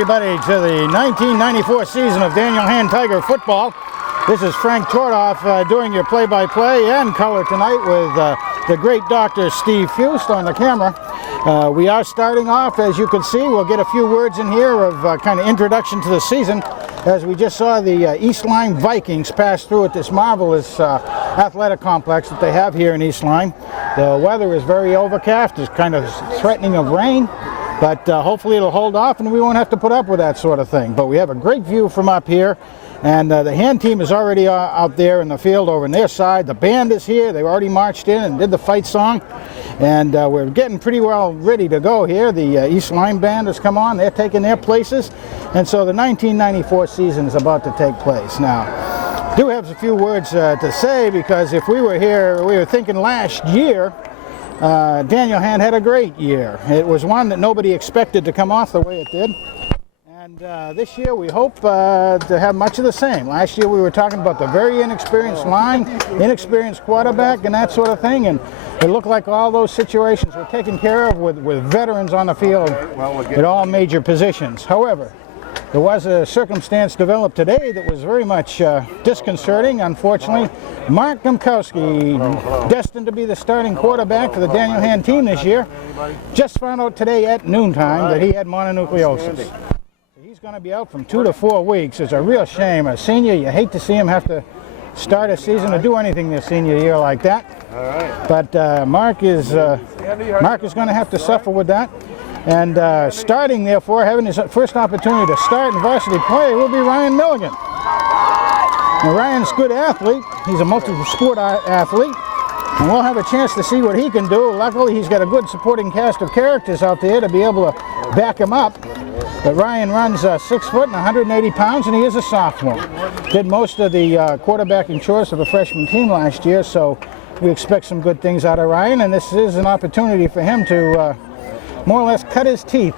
everybody, to the 1994 season of Daniel Hand Tiger football. This is Frank Tordoff doing your play-by-play and color tonight with the great Dr. Steve Fust on the camera. We are starting off, as you can see. We'll get a few words in here of kind of introduction to the season, as we just saw the East Lyme Vikings pass through at this marvelous athletic complex that they have here in East Lyme. The weather is very overcast. It's kind of threatening of rain. But hopefully it'll hold off and we won't have to put up with that sort of thing. But we have a great view from up here. And the hand team is already out there in the field over on their side. The band is here. They've already marched in and did the fight song. And we're getting pretty well ready to go here. The East Lyme band has come on. They're taking their places. And so the 1994 season is about to take place. Now, I do have a few words to say, because if we were here, we were thinking last year, Daniel Hand had a great year. It was one that nobody expected to come off the way it did. And this year we hope to have much of the same. Last year we were talking about the very inexperienced line, inexperienced quarterback and that sort of thing. And it looked like all those situations were taken care of with veterans on the field at all major positions. However, there was a circumstance developed today that was very much disconcerting, unfortunately. Mark Gumkowski, destined to be the starting quarterback for the Daniel Hand team this year, just found out today at noontime that he had mononucleosis. He's going to be out from 2 to 4 weeks. It's a real shame. A senior, you hate to see him have to start a season or do anything this senior year like that. But Mark is going to have to suffer with that. And starting, therefore, having his first opportunity to start in varsity play will be Ryan Milligan. Now, Ryan's a good athlete. He's a multi-sport athlete. And we'll have a chance to see what he can do. Luckily, he's got a good supporting cast of characters out there to be able to back him up. But Ryan runs 6 foot and 180 pounds, and he is a sophomore. Did most of the quarterbacking chores of a freshman team last year, so we expect some good things out of Ryan. And this is an opportunity for him to more or less cut his teeth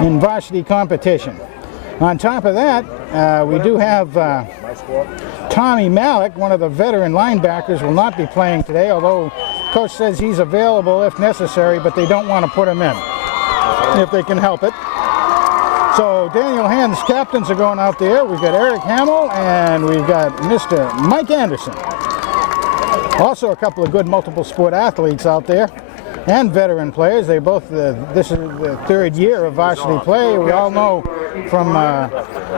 in varsity competition. On top of that, we do have Tommy Malik, one of the veteran linebackers, will not be playing today, although coach says he's available if necessary, but they don't want to put him in if they can help it. So Daniel Hand's captains are going out there. We've got Eric Hamill and we've got Mr. Mike Anderson. Also a couple of good multiple sport athletes out there, and veteran players. They both, this is the third year of varsity play. We all know from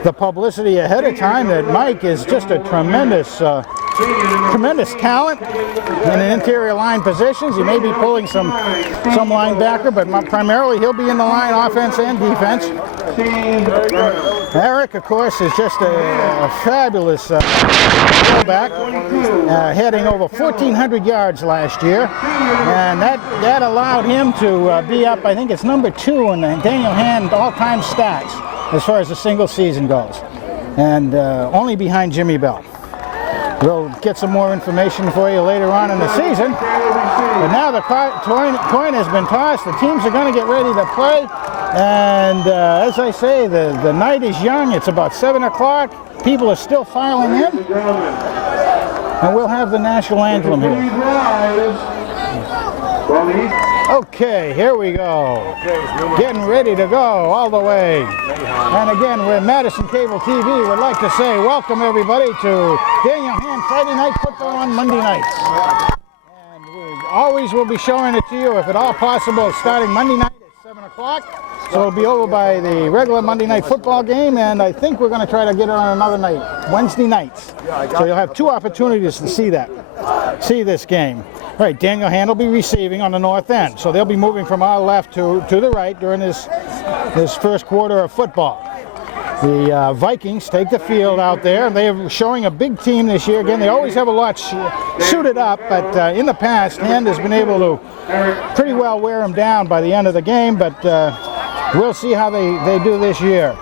the publicity ahead of time that Mike is just a tremendous talent in the interior line positions. He may be pulling some linebacker, but primarily he'll be in the line offense and defense. Eric, of course, is just a fabulous fullback, heading over 1,400 yards last year, and that allowed him to be up, I think it's number 2 in the Daniel Hand all-time stats as far as the single season goes, and only behind Jimmy Bell. We'll get some more information for you later on in the season. But now the coin has been tossed. The teams are going to get ready to play. And as I say, the night is young. It's about 7 o'clock. People are still filing in. And we'll have the national anthem here. Okay, here we go. Getting ready to go all the way. And again, we're Madison Cable TV. Would like to say welcome everybody to Daniel Hand Friday Night Football on Monday nights. And we always will be showing it to you, if at all possible, starting Monday night at 7 o'clock. So it'll be over by the regular Monday night football game, and I think we're going to try to get it on another night, Wednesday nights. So you'll have 2 opportunities to see this game. All right, Daniel Hand will be receiving on the north end, so they'll be moving from our left to the right during this first quarter of football. The Vikings take the field out there. They're showing a big team this year. Again, they always have a lot suited up, but in the past, Hand has been able to pretty well wear them down by the end of the game, but we'll see how they do this year.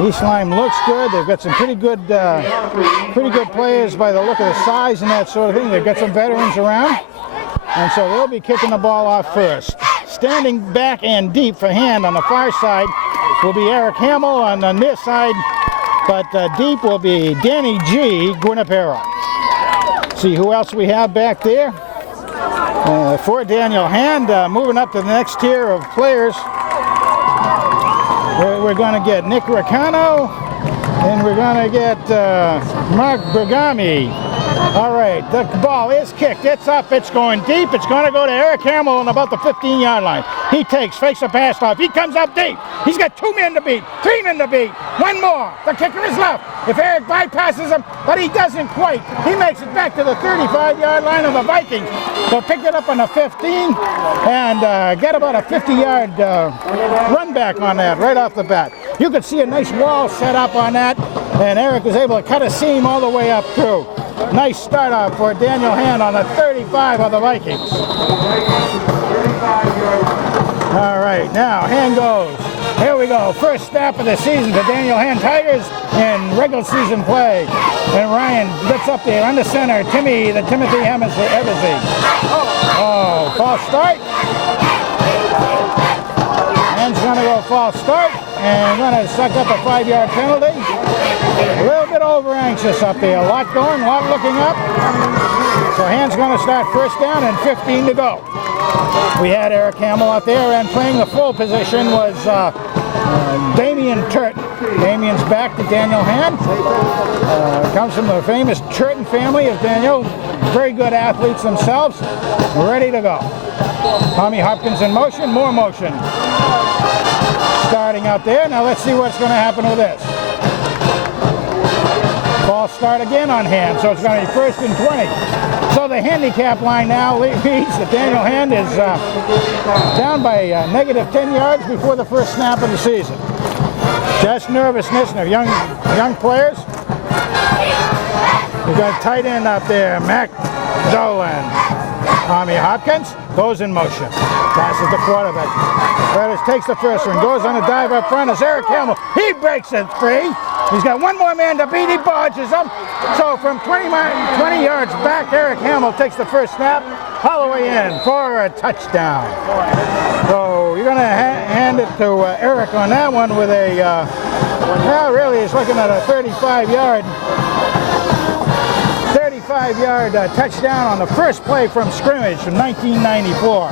East Lyme looks good. They've got some pretty good players by the look of the size and that sort of thing. They've got some veterans around, and so they'll be kicking the ball off first. Standing back and deep for Hand on the far side will be Eric Hamill on this side, but deep will be Danny G. Guinapero. See who else we have back there for Daniel Hand. Moving up to the next tier of players We're going to get Nick Ricano, and we're going to get Mark Bergami. All right, the ball is kicked. It's up. It's going deep. It's going to go to Eric Hamill on about the 15-yard line. He fakes the pass off. He comes up deep. He's got 2 men to beat, 3 men to beat, 1 more. The kicker is left. If Eric bypasses him, but he doesn't quite. He makes it back to the 35-yard line of the Vikings. They'll pick it up on the 15 and get about a 50-yard run back on that right off the bat. You could see a nice wall set up on that, and Eric was able to cut a seam all the way up through. Nice start off for Daniel Hand on the 35 of the Vikings. All right, now Hand goes. Here we go. First snap of the season for Daniel Hand Tigers in regular season play. And Ryan gets up there under center. Timothy Eversey. Oh, false start. Hand's going to go false start and going to suck up a 5-yard penalty. A little bit over anxious up there. A lot going, a lot looking up. So Hand's going to start first down and 15 to go. We had Eric Hamill out there, and playing the full position was Damian Turton. Damian's back to Daniel Hand. Comes from the famous Turton family of Daniel. Very good athletes themselves. Ready to go. Tommy Hopkins in motion, more motion. Starting out there. Now let's see what's going to happen with this. False start again on Hand, so it's going to be 1st and 20. So the handicap line now reads that Daniel Hand is down by negative 10 yards before the first snap of the season. Just nervousness of young players. We've got tight end up there, Mac Dolan. Tommy Hopkins goes in motion. Passes the quarterback. Curtis takes the first one, goes on a dive up front as Eric Hamill. He breaks it free. He's got 1 more man to beat. He bodges him. So from 20 yards back, Eric Hamill takes the first snap. Holloway in for a touchdown. So you're going to hand it to Eric on that one with a, well, really he's looking at a 35-yard touchdown on the first play from scrimmage from 1994.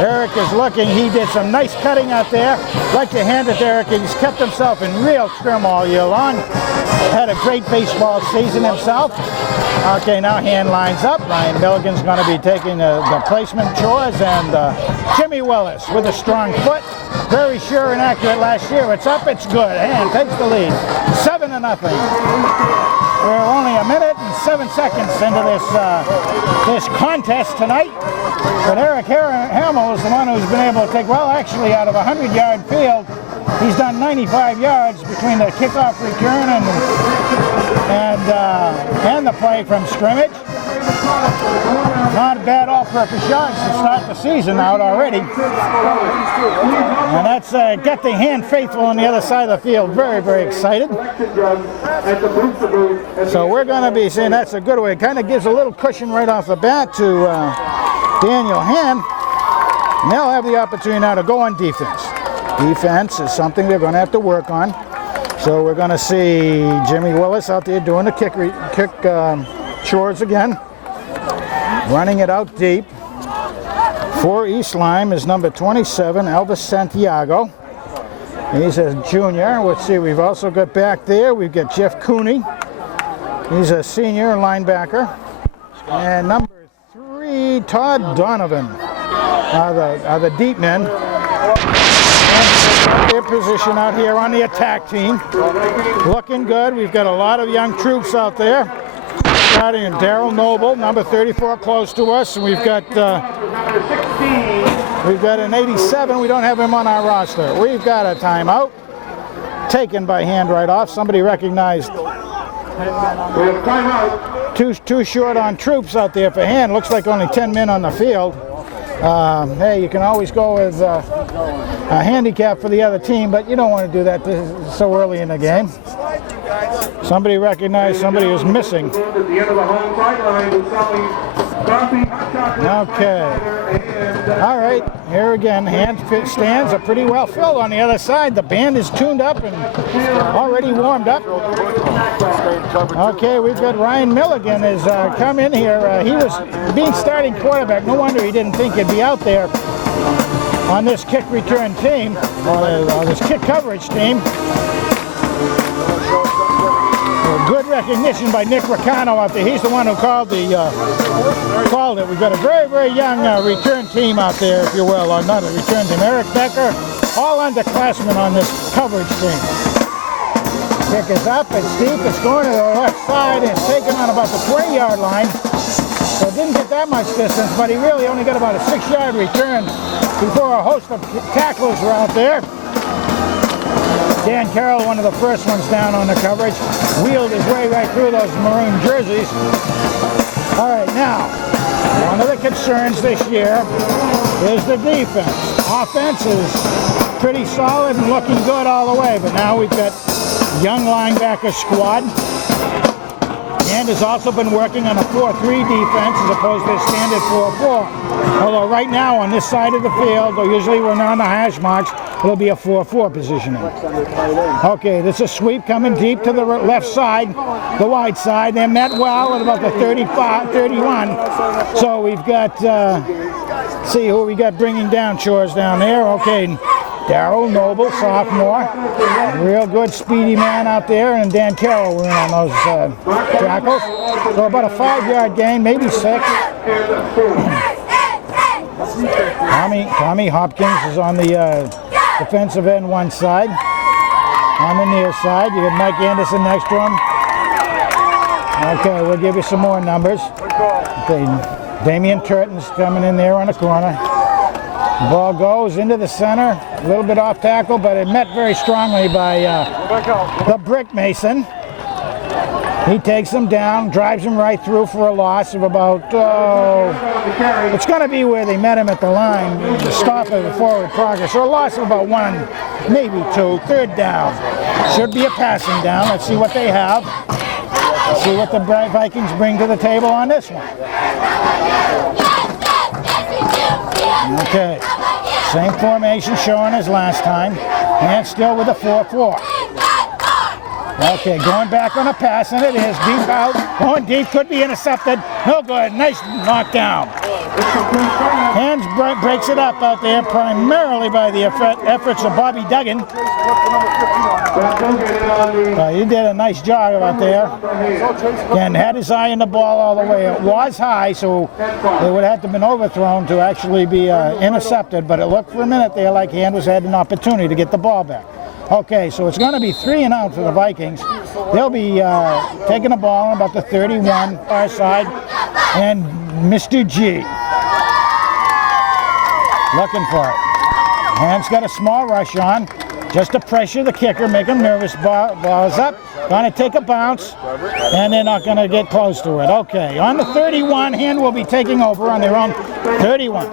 Eric is looking. He did some nice cutting out there. Like to hand it to Eric. He's kept himself in real trim all year long. Had a great baseball season himself. Okay, now Hand lines up. Ryan Milligan's going to be taking the placement chores, and Jimmy Willis with a strong foot. Very sure and accurate last year. It's up, it's good. Hand takes the lead. 7-0. We're only a minute and 7 seconds into this contest tonight. But Eric Hamill is the one who's been able to take, well, actually out of a 100-yard field, he's done 95 yards between the kickoff return and the play from scrimmage. Not bad all-purpose yards to start the season out already. And that's got the Hand faithful on the other side of the field. Very, very excited. So we're going to be seeing that's a good way. It kind of gives a little cushion right off the bat to Daniel Hand. And they'll have the opportunity now to go on defense. Defense is something they're going to have to work on. So we're going to see Jimmy Willis out there doing the kick chores again. Running it out deep. For East Lyme is number 27, Elvis Santiago. He's a junior. Let's see, we've also got back there, we've got Jeff Cooney. He's a senior linebacker. And number 3, Todd Donovan are the deep men. And their position out here on the attack team. Looking good. We've got a lot of young troops out there. Starting in Darryl Noble, number 34, close to us. And we've got an 87. We don't have him on our roster. We've got a timeout taken by Hand right off. Somebody recognized too short on troops out there for Hand. Looks like only 10 men on the field. Hey, you can always go with a handicap for the other team, but you don't want to do that so early in the game. Somebody recognized somebody who's missing. Okay. All right. Here again, Hand stands are pretty well filled on the other side. The band is tuned up and already warmed up. Okay, we've got Ryan Milligan has come in here. He was being starting quarterback. No wonder he didn't think he'd be out there. on this kick return team, or this kick coverage team. Good recognition by Nick Ricano out there. He's the one who called it. We've got a very, very young return team out there, if you will, or not a return team. Eric Becker, all underclassmen on this coverage team. Kick is up, it's deep, it's going to the left side, and it's taken on about the 20-yard line. So didn't get that much distance, but he really only got about a 6-yard return before a host of tacklers were out there. Dan Carroll, one of the first ones down on the coverage, wheeled his way right through those maroon jerseys. All right, now, one of the concerns this year is the defense. Offense is pretty solid and looking good all the way, but now we've got young linebacker squad, and has also been working on a 4-3 defense as opposed to a standard 4-4. Although right now on this side of the field, or usually when they're on the hash marks, it'll be a 4-4 positioning. Okay, this is a sweep coming deep to the left side, the wide side. They're met well at about the 35, 31. So we've got, see who we got bringing down chores down there. Okay, Darryl Noble, sophomore. Real good speedy man out there, and Dan Carroll were in on those tackles. So about a 5-yard gain, maybe 6. Tommy Hopkins is on the defensive end one side. On the near side, you got Mike Anderson next to him. Okay, we'll give you some more numbers. Okay, Damian Turton's coming in there on the corner. The ball goes into the center, a little bit off tackle, but it met very strongly by the Brick Mason. He takes him down, drives him right through for a loss of about, it's going to be where they met him at the line to stop at the forward progress. So a loss of about 1, maybe 2, third down. Should be a passing down. Let's see what they have. Let's see what the Vikings bring to the table on this one. Okay, same formation showing as last time, and still with a 4-4. Okay, going back on a pass, and it is deep out. Going deep, could be intercepted. No good, nice knockdown. Hands breaks it up out there, primarily by the efforts of Bobby Duggan. He did a nice job out there, and had his eye on the ball all the way. It was high, so it would have to have been overthrown to actually be intercepted, but it looked for a minute there like Handers had an opportunity to get the ball back. Okay, so it's going to be 3 and out for the Vikings. They'll be taking the ball on about the 31 far side, and Mr. G looking for it. Hand's got a small rush on, just to pressure the kicker, make him nervous. Ball's up, going to take a bounce, and they're not going to get close to it. Okay, on the 31, Hand will be taking over on their own 31.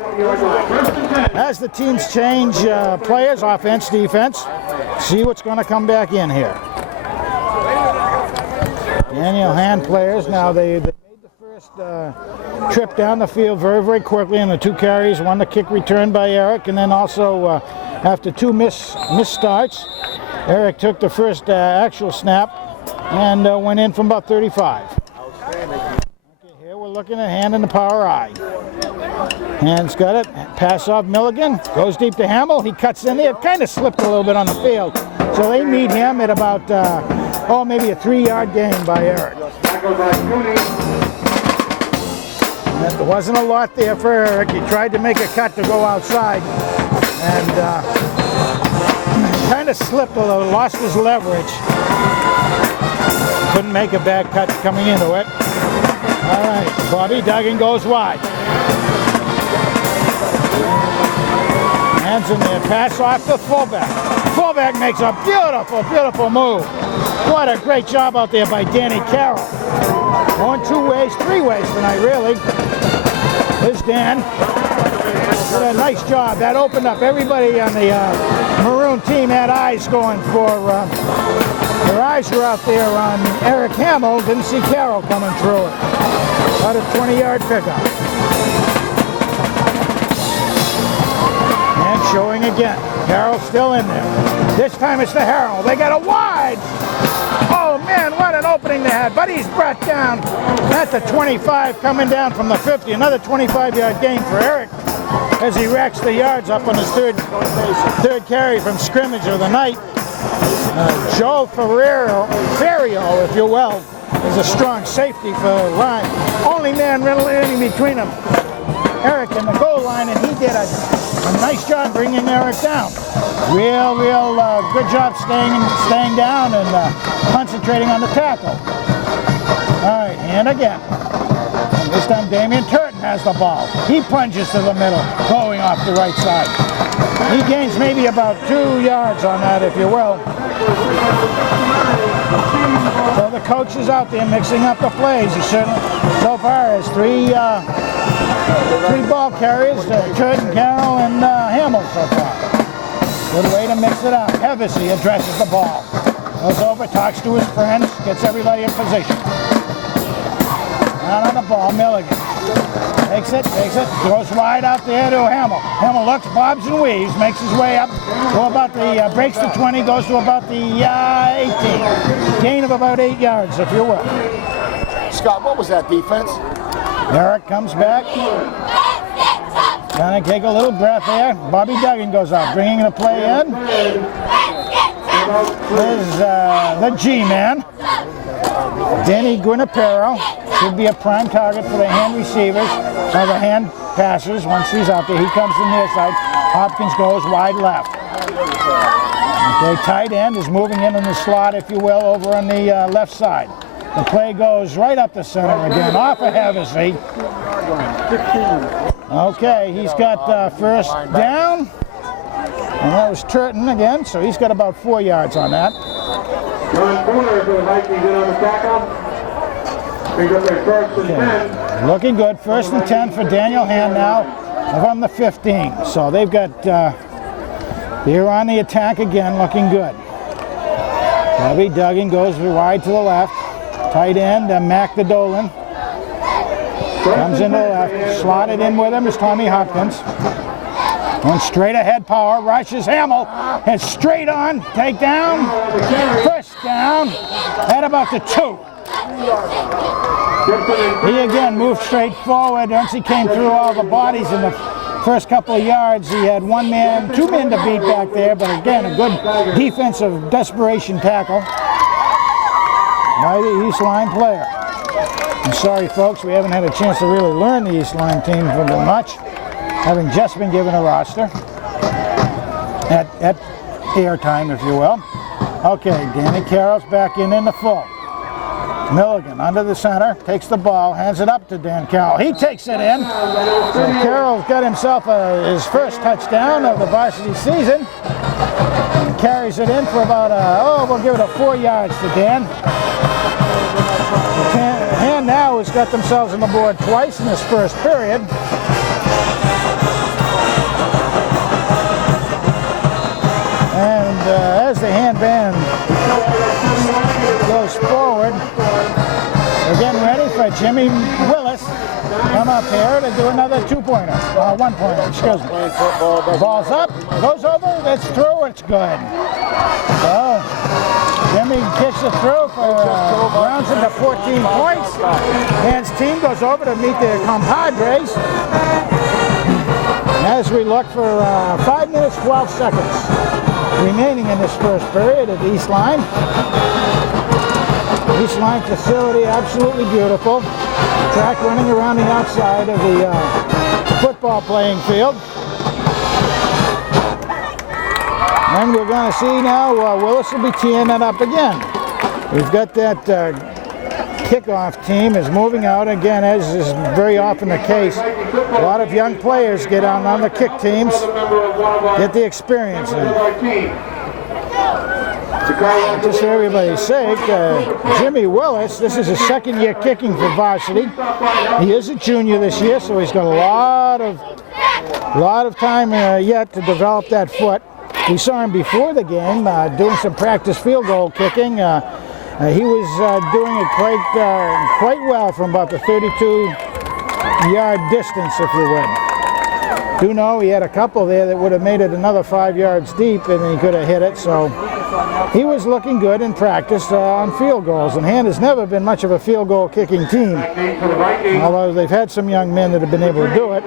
As the teams change players, offense, defense, see what's going to come back in here. Daniel Hand players, now they made the first trip down the field very, very quickly in the 2 carries, 1 the kick returned by Eric, and then also after 2 missed starts, Eric took the first actual snap and went in from about 35. Okay, here we're looking at Hand in the power eye. Hand's got it, pass off Milligan, goes deep to Hamill, he cuts in there, kind of slipped a little bit on the field. So they meet him at about, maybe a 3-yard gain by Eric. There wasn't a lot there for Eric. He tried to make a cut to go outside and kind of slipped a little, lost his leverage. Couldn't make a bad cut coming into it. All right, Bobby Duggan goes wide. Hands in there, pass off the fullback. Fullback makes a beautiful, beautiful move. What a great job out there by Danny Carroll. Going 2 ways, 3 ways tonight, really. Here's Dan. Did a nice job. That opened up everybody on the Maroon team had eyes going for, their eyes were out there on Eric Hamill. Didn't see Carroll coming through it. About a 20-yard pickup. And showing again. Carroll still in there. This time it's the Herald. They got a wide. Oh man, what an opening they had. But he's brought down at the 25, coming down from the 50. Another 25-yard gain for Eric. as he racks the yards up on his third carry from scrimmage of the night. Joe Ferrio, if you will, is a strong safety for Lyme. Only man running between them, Eric, and the goal line, and he did a nice job bringing Eric down. Real good job staying down and concentrating on the tackle. All right, and again. And this time Damian Turton has the ball. He plunges to the middle, going off the right side. He gains maybe about 2 yards on that, if you will. So the coach is out there mixing up the plays. He certainly, so far, has three ball carriers, Turton, Carroll, and Hamill so far. Good way to mix it up. Hevesy addresses the ball. Goes over, talks to his friends, gets everybody in position. Out on the ball, Milligan. Takes it, goes wide out there to Hamill. Hamill looks, bobs and weaves, makes his way up, breaks the 20, goes to about the 18. Gain of about 8 yards, if you will. Scott, what was that defense? Eric comes back. Gonna take a little breath there. Bobby Duggan goes out, bringing the play in. There's the G-man. Danny Guinapero should be a prime target for the hand receivers, or the hand passers. Once he's out there, he comes to near side. Hopkins goes wide left. Okay, tight end is moving in the slot, if you will, over on the left side. The play goes right up the center again, off of Hevesy. Okay, he's got first down. And that was Turton again, so he's got about 4 yards on that. Okay. Looking good. 1st and 10 for Daniel Hand now from the 15. So they've got, they're on the attack again, looking good. Bobby Duggan goes wide to the left. Tight end, Mac the Dolan. Comes in the left. Slotted in with him is Tommy Hopkins. One straight ahead power, rushes Hamill, and straight on, take down, first down, at about the 2. He again moved straight forward. Once he came through all the bodies in the first couple of yards, he had 2 men to beat back there, but again, a good defensive desperation tackle by the East Lyme player. I'm sorry, folks, we haven't had a chance to really learn the East Lyme team very much, having just been given a roster at airtime, if you will. Okay, Danny Carroll's back in the full. Milligan under the center, takes the ball, hands it up to Dan Carroll. He takes it in. So Carroll's got himself his first touchdown of the varsity season. And carries it in for about, we'll give it a 4 yards to Dan. Hand now has got themselves on the board twice in this first period. And as the hand band goes forward, we're getting ready for Jimmy Willis come up here to do another 2-pointer, 1-pointer, excuse me. Ball's up, goes over, it's through, it's good. So Jimmy kicks it through for rounds into 14 points. Dan's team goes over to meet their compadres as we look for 5 minutes, 12 seconds remaining in this first period at East Lyme. East Lyme facility, absolutely beautiful. Track running around the outside of the football playing field. And we're going to see now Willis will be teeing that up again. We've got that kickoff team is moving out again, as is very often the case. A lot of young players get on the kick teams, get the experience in. Just for everybody's sake, Jimmy Willis, this is his 2nd year kicking for varsity. He is a junior this year, so he's got a lot of time yet to develop that foot. We saw him before the game doing some practice field goal kicking. He was doing it quite well from about the 32-yard distance, if you would. Do know he had a couple there that would have made it another 5 yards deep, and he could have hit it. So he was looking good in practice on field goals. And Hand has never been much of a field goal kicking team, although they've had some young men that have been able to do it.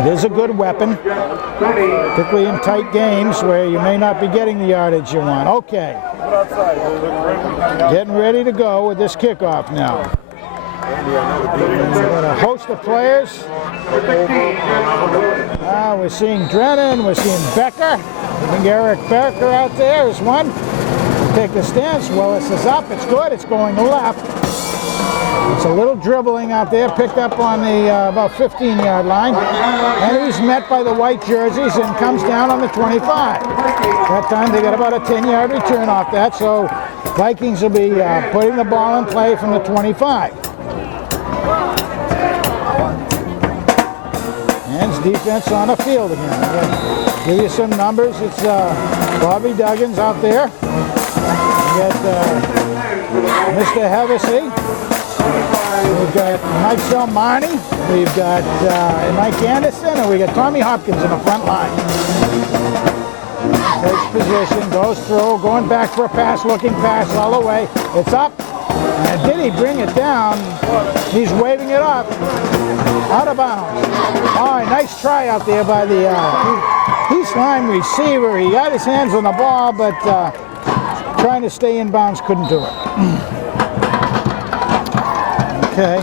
It is a good weapon, particularly in tight games where you may not be getting the yardage you want. Okay. Getting ready to go with this kickoff now. We've got a host of players. We're seeing Drennan, we're seeing Becker. I think Eric Becker out there is one. Take the stance. Willis is up. It's good. It's going left. It's a little dribbling out there, picked up on the about 15-yard line. And he's met by the white jerseys and comes down on the 25. That time they got about a 10-yard return off that, so Vikings will be putting the ball in play from the 25. And it's defense on the field again. Give you some numbers. It's Bobby Duggins out there. We got Mr. Hevesy. We've got Mike Selmani. We've got Mike Anderson, and we got Tommy Hopkins in the front line. Takes position, goes through, going back for a pass, looking pass all the way. It's up. And did he bring it down? He's waving it up. Out of bounds. All right, nice try out there by the East Lyme receiver. He got his hands on the ball, but trying to stay in bounds, couldn't do it. Okay.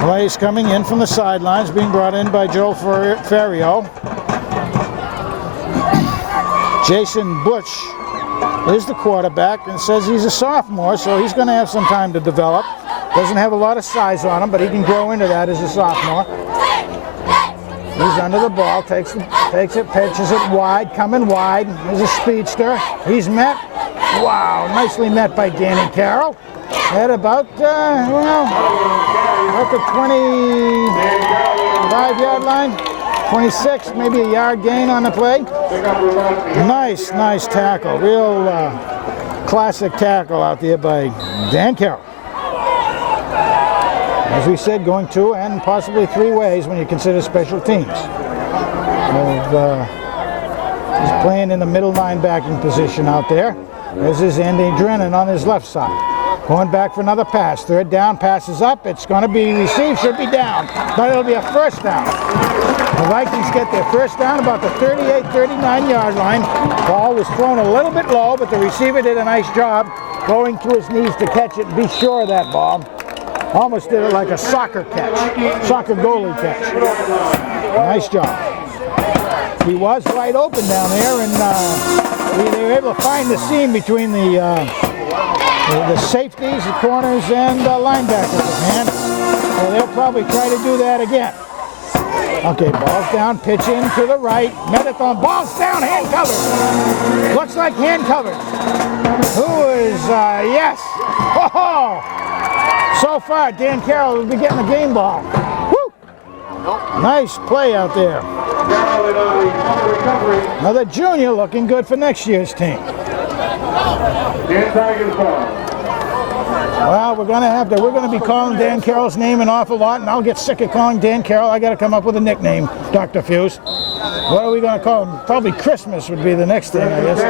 Plays coming in from the sidelines, being brought in by Joel Ferrio. Jason Butch is the quarterback and says he's a sophomore, so he's going to have some time to develop. Doesn't have a lot of size on him, but he can grow into that as a sophomore. He's under the ball, takes it, pitches it wide, coming wide. There's a speedster. He's met. Wow, nicely met by Danny Carroll. At about, about the 25-yard line. 26, maybe a yard gain on the play. Nice tackle. Real classic tackle out there by Dan Carroll. As we said, going 2 and possibly 3 ways when you consider special teams. He's playing in the middle linebacking position out there. This is Andy Drennan on his left side. Going back for another pass. Third down, passes up. It's going to be received, should be down, but it'll be a first down. The Vikings get their first down about the 38, 39-yard line. Ball was thrown a little bit low, but the receiver did a nice job going to his knees to catch it and be sure of that ball. Almost did it like a soccer catch, soccer goalie catch. Nice job. He was wide open down there, and they were able to find the seam between the safeties, the corners, and the linebackers, man. So they'll probably try to do that again. Okay, ball's down, pitch in to the right. Metathon, ball's down, hand covered. Looks like hand covered. Who is, yes. Oh, so far, Dan Carroll will be getting the game ball. Woo! Nice play out there. Another junior looking good for next year's team. Well, we're going to be calling Dan Carroll's name an awful lot, and I'll get sick of calling Dan Carroll. I got to come up with a nickname, Dr. Fuse. What are we going to call him? Probably Christmas would be the next thing, I guess.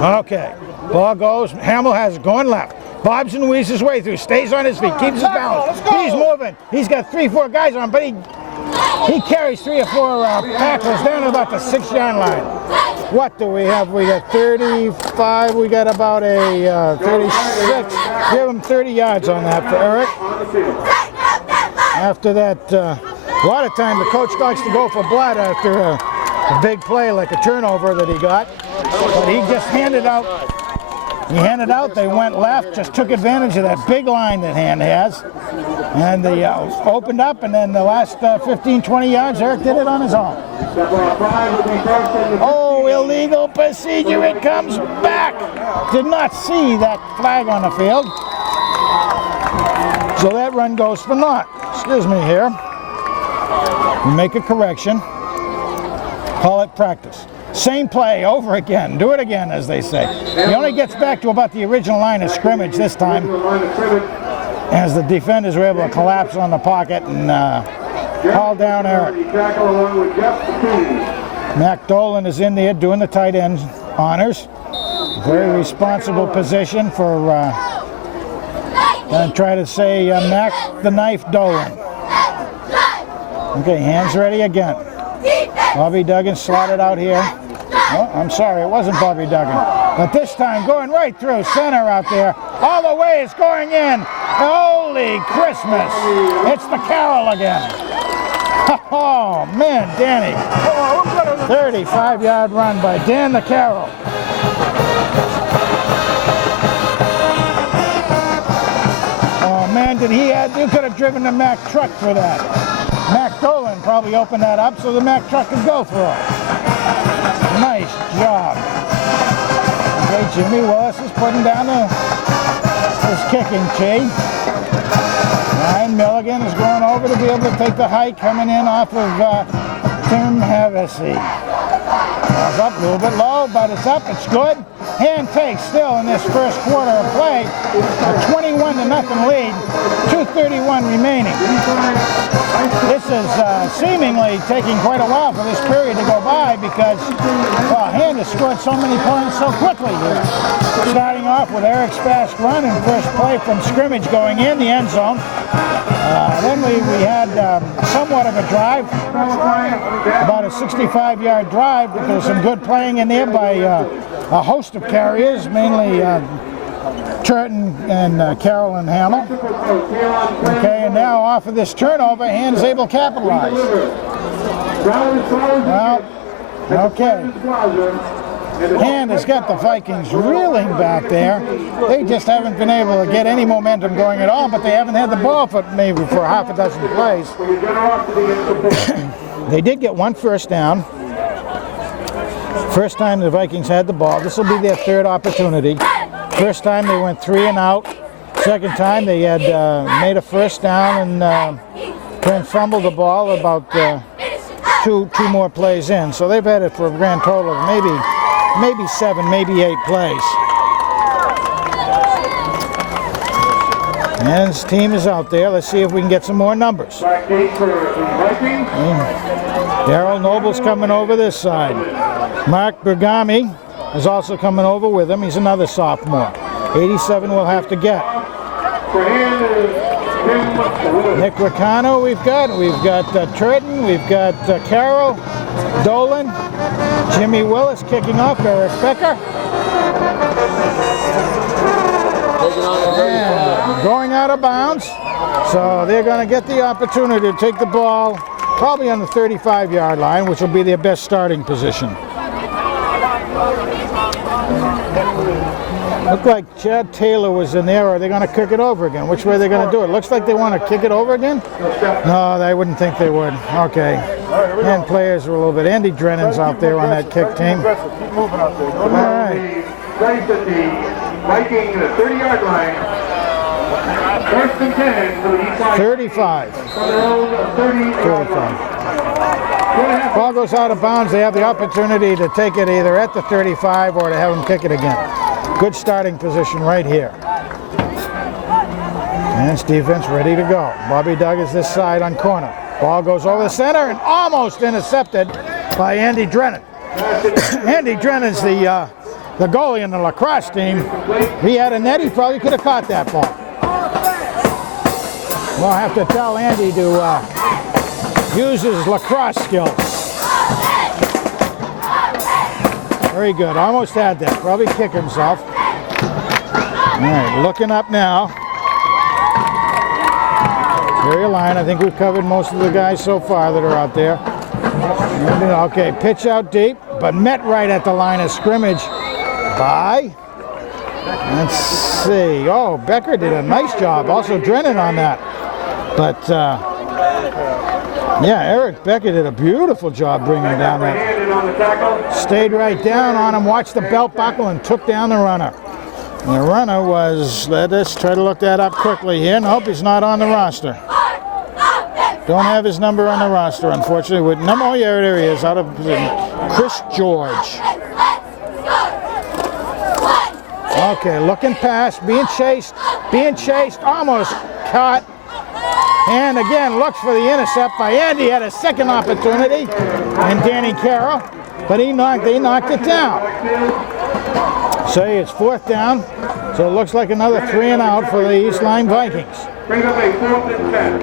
Okay. Ball goes. Hamill has it going left. Bobs and weaves his way through. Stays on his feet. Keeps his balance. He's moving. He's got 3-4 guys on him, but he carries 3 or 4 tackles down to about the 6-yard line. What do we have? We got 35. We got about a 36. Give him 30 yards on that for Eric. After that, a lot of time the coach likes to go for blood after a big play like a turnover that he got. But he just handed out. He handed out, they went left, just took advantage of that big line that Hand has. And they opened up, and then the last 15, 20 yards, Eric did it on his own. Oh, illegal procedure, it comes back. Did not see that flag on the field. So that run goes for naught. Excuse me here. We make a correction. Call it practice. Same play over again. Do it again, as they say. He only gets back to about the original line of scrimmage this time, as the defenders were able to collapse on the pocket and haul down Eric. Mac Dolan is in there doing the tight end honors. Very responsible position for, I'm trying to say, Mac the Knife Dolan. Okay, hands ready again. Bobby Duggan slotted out here. Oh, I'm sorry, it wasn't Bobby Duggan. But this time going right through center out there. All the way, it's going in. Holy Christmas. It's the Carroll again. Oh, man, Danny. 35-yard run by Dan the Carroll. Oh, man, you could have driven the Mack truck for that. Mack Dolan probably opened that up so the Mack truck could go through it. Nice job. Okay, Jimmy Willis is putting down his kicking tee. Ryan Milligan is going over to be able to take the hike coming in off of Tim Hevesy. Ball's up a little bit low, but it's up, it's good. Hand takes still in this first quarter of play. A 21-0 lead, 2:31 remaining. This is seemingly taking quite a while for this period to go by because, well, Hand has scored so many points so quickly here. Starting off with Eric's fast run and first play from scrimmage going in the end zone. Then we had somewhat of a drive, about a 65-yard drive, because there's some good playing in there by a host of carriers, mainly Turton and Carroll and Hamill. Okay, and now off of this turnover, Hand's able to capitalize. Well, okay. Hand has got the Vikings reeling back there. They just haven't been able to get any momentum going at all, but they haven't had the ball for maybe for half a dozen plays. They did get one first down. First time the Vikings had the ball. This will be their third opportunity. First time they went 3 and out. Second time they had made a first down and then fumbled the ball about two more plays in. So they've had it for a grand total of maybe 7, maybe 8 plays. And his team is out there. Let's see if we can get some more numbers. Darryl Noble's coming over this side. Mark Bergami is also coming over with him. He's another sophomore. 87 we'll have to get. Nick Ricano we've got Turton, we've got Carroll, Dolan, Jimmy Willis kicking off, Eric Becker. And going out of bounds, so they're going to get the opportunity to take the ball probably on the 35-yard line, which will be their best starting position. Looked like Chad Taylor was in there, or are they going to kick it over again? Which way are they going to do it? Looks like they want to kick it over again? No, I wouldn't think they would. Okay. And players are a little bit. Andy Drennan's out there on that kick team. All right. Place at the Viking 30-yard line. First and 10 for the east side. 35. 35. Ball goes out of bounds. They have the opportunity to take it either at the 35 or to have them kick it again. Good starting position right here. And it's defense ready to go. Bobby Doug is this side on corner. Ball goes over the center and almost intercepted by Andy Drennan. Andy Drennan's the goalie in the lacrosse team. He had a net, he probably could have caught that ball. We'll have to tell Andy to use his lacrosse skills. Very good, almost had that, probably kick himself. All right, looking up now. Carrier line, I think we've covered most of the guys so far that are out there. Okay, pitch out deep, but met right at the line of scrimmage by, let's see, oh, Becker did a nice job, also Drennan on that. But, yeah, Eric Becker did a beautiful job bringing down that. Stayed right down on him, watched the belt buckle, and took down the runner. And the runner was, let us try to look that up quickly here. Nope, he's not on the roster. Don't have his number on the roster, unfortunately. With number, oh, yeah, there he is, out of position. Chris George. Okay, looking past, being chased, almost caught. And again, looks for the intercept by Andy. Had a second opportunity, and Danny Carroll, but they knocked it down. say it's 4th down, so it looks like another 3 and out for the East Lyme Vikings. Bring up a 4th and 10.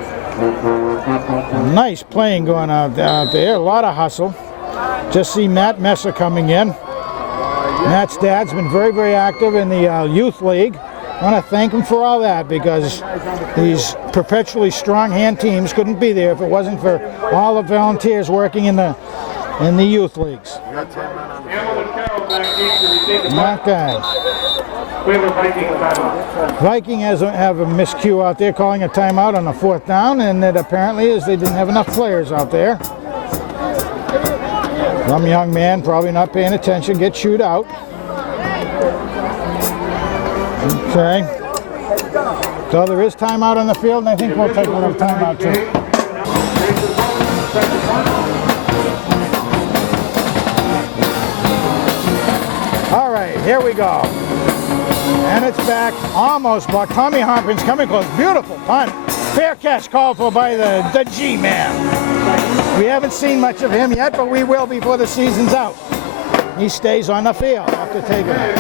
Nice playing going out there, a lot of hustle. Just see Matt Messer coming in. Matt's dad's been very, very active in the youth league. I want to thank him for all that, because these perpetually strong hand teams couldn't be there if it wasn't for all the volunteers working in the youth leagues. Okay. Viking have a miscue out there, calling a timeout on the 4th down, and it apparently is they didn't have enough players out there. Some young man, probably not paying attention, gets chewed out. Okay. So there is timeout on the field, and I think we'll take a little timeout too. All right, here we go. And it's back almost, but Tommy Hopkins coming close. Beautiful punt. Fair catch called for by the G-Man. We haven't seen much of him yet, but we will before the season's out. He stays on the field after taking it.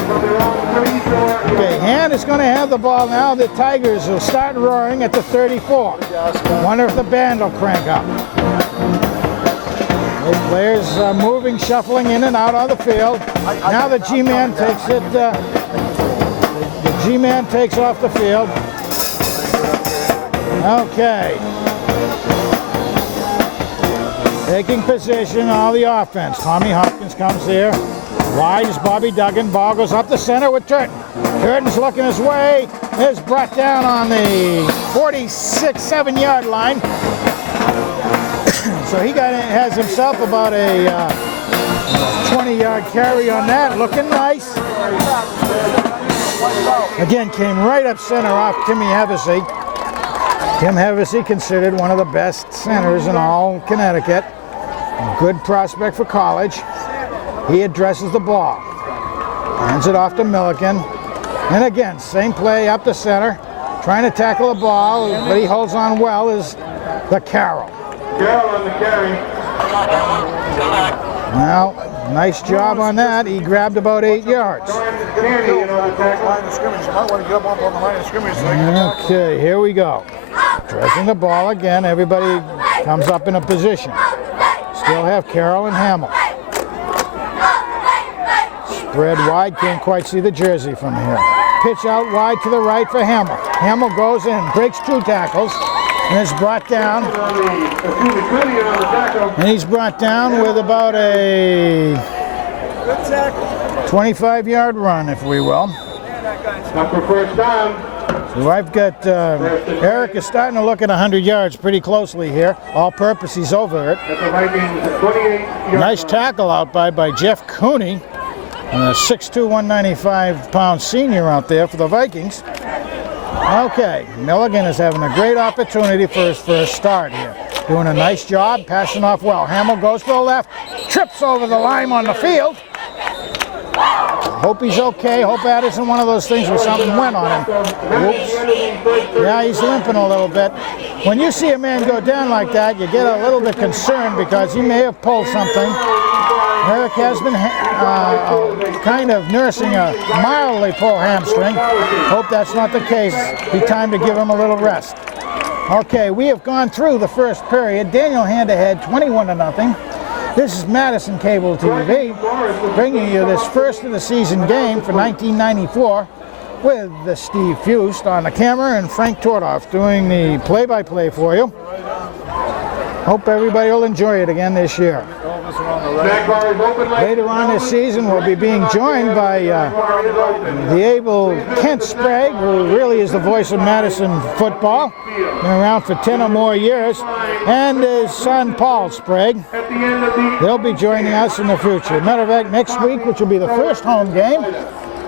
Okay, Hand is going to have the ball now. The Tigers will start roaring at the 34. Wonder if the band will crank up. The players moving, shuffling in and out on the field. Now the G-Man takes it. The G-Man takes off the field. Okay. Taking position on the offense. Tommy Hopkins comes here. Wide is Bobby Duggan. Ball goes up the center with Turton. Turton's looking his way. Is brought down on the 46-7-yard line. So he has himself about a 20-yard carry on that. Looking nice. Again, came right up center off Timmy Hevesy. Tim Hevesy considered one of the best centers in all Connecticut. Good prospect for college. He addresses the ball. Hands it off to Milliken. And again, same play up the center. Trying to tackle the ball, but he holds on well, is the Carroll. Carroll on the carry. Well, nice job on that. He grabbed about 8 yards. Okay, here we go. Dressing the ball again. Everybody comes up in a position. Still have Carroll and Hamill. Spread wide, can't quite see the jersey from here. Pitch out wide to the right for Hamill. Hamill goes in, breaks 2 tackles, and is brought down. And he's brought down with about a 25-yard run, if we will. So I've got, Eric is starting to look at 100 yards pretty closely here. All purpose, he's over it. Nice tackle out by Jeff Cooney. A 6'2", 195-pound senior out there for the Vikings. Okay, Milligan is having a great opportunity for his first start here. Doing a nice job, passing off well. Hamill goes to the left, trips over the line on the field. Hope he's okay. Hope that isn't one of those things where something went on him. Whoops. Yeah, he's limping a little bit. When you see a man go down like that, you get a little bit concerned because he may have pulled something. Eric has been kind of nursing a mildly pulled hamstring. Hope that's not the case. Be time to give him a little rest. Okay, we have gone through the first period. Daniel Hand ahead, 21-0. This is Madison Cable TV, bringing you this first of the season game for 1994 with Steve Fust on the camera and Frank Tordoff doing the play-by-play for you. Hope everybody will enjoy it again this year. Later on this season, we'll be being joined by the able Kent Sprague, who really is the voice of Madison football. Been around for 10 or more years. And his son, Paul Sprague. They'll be joining us in the future. Matter of fact, next week, which will be the first home game,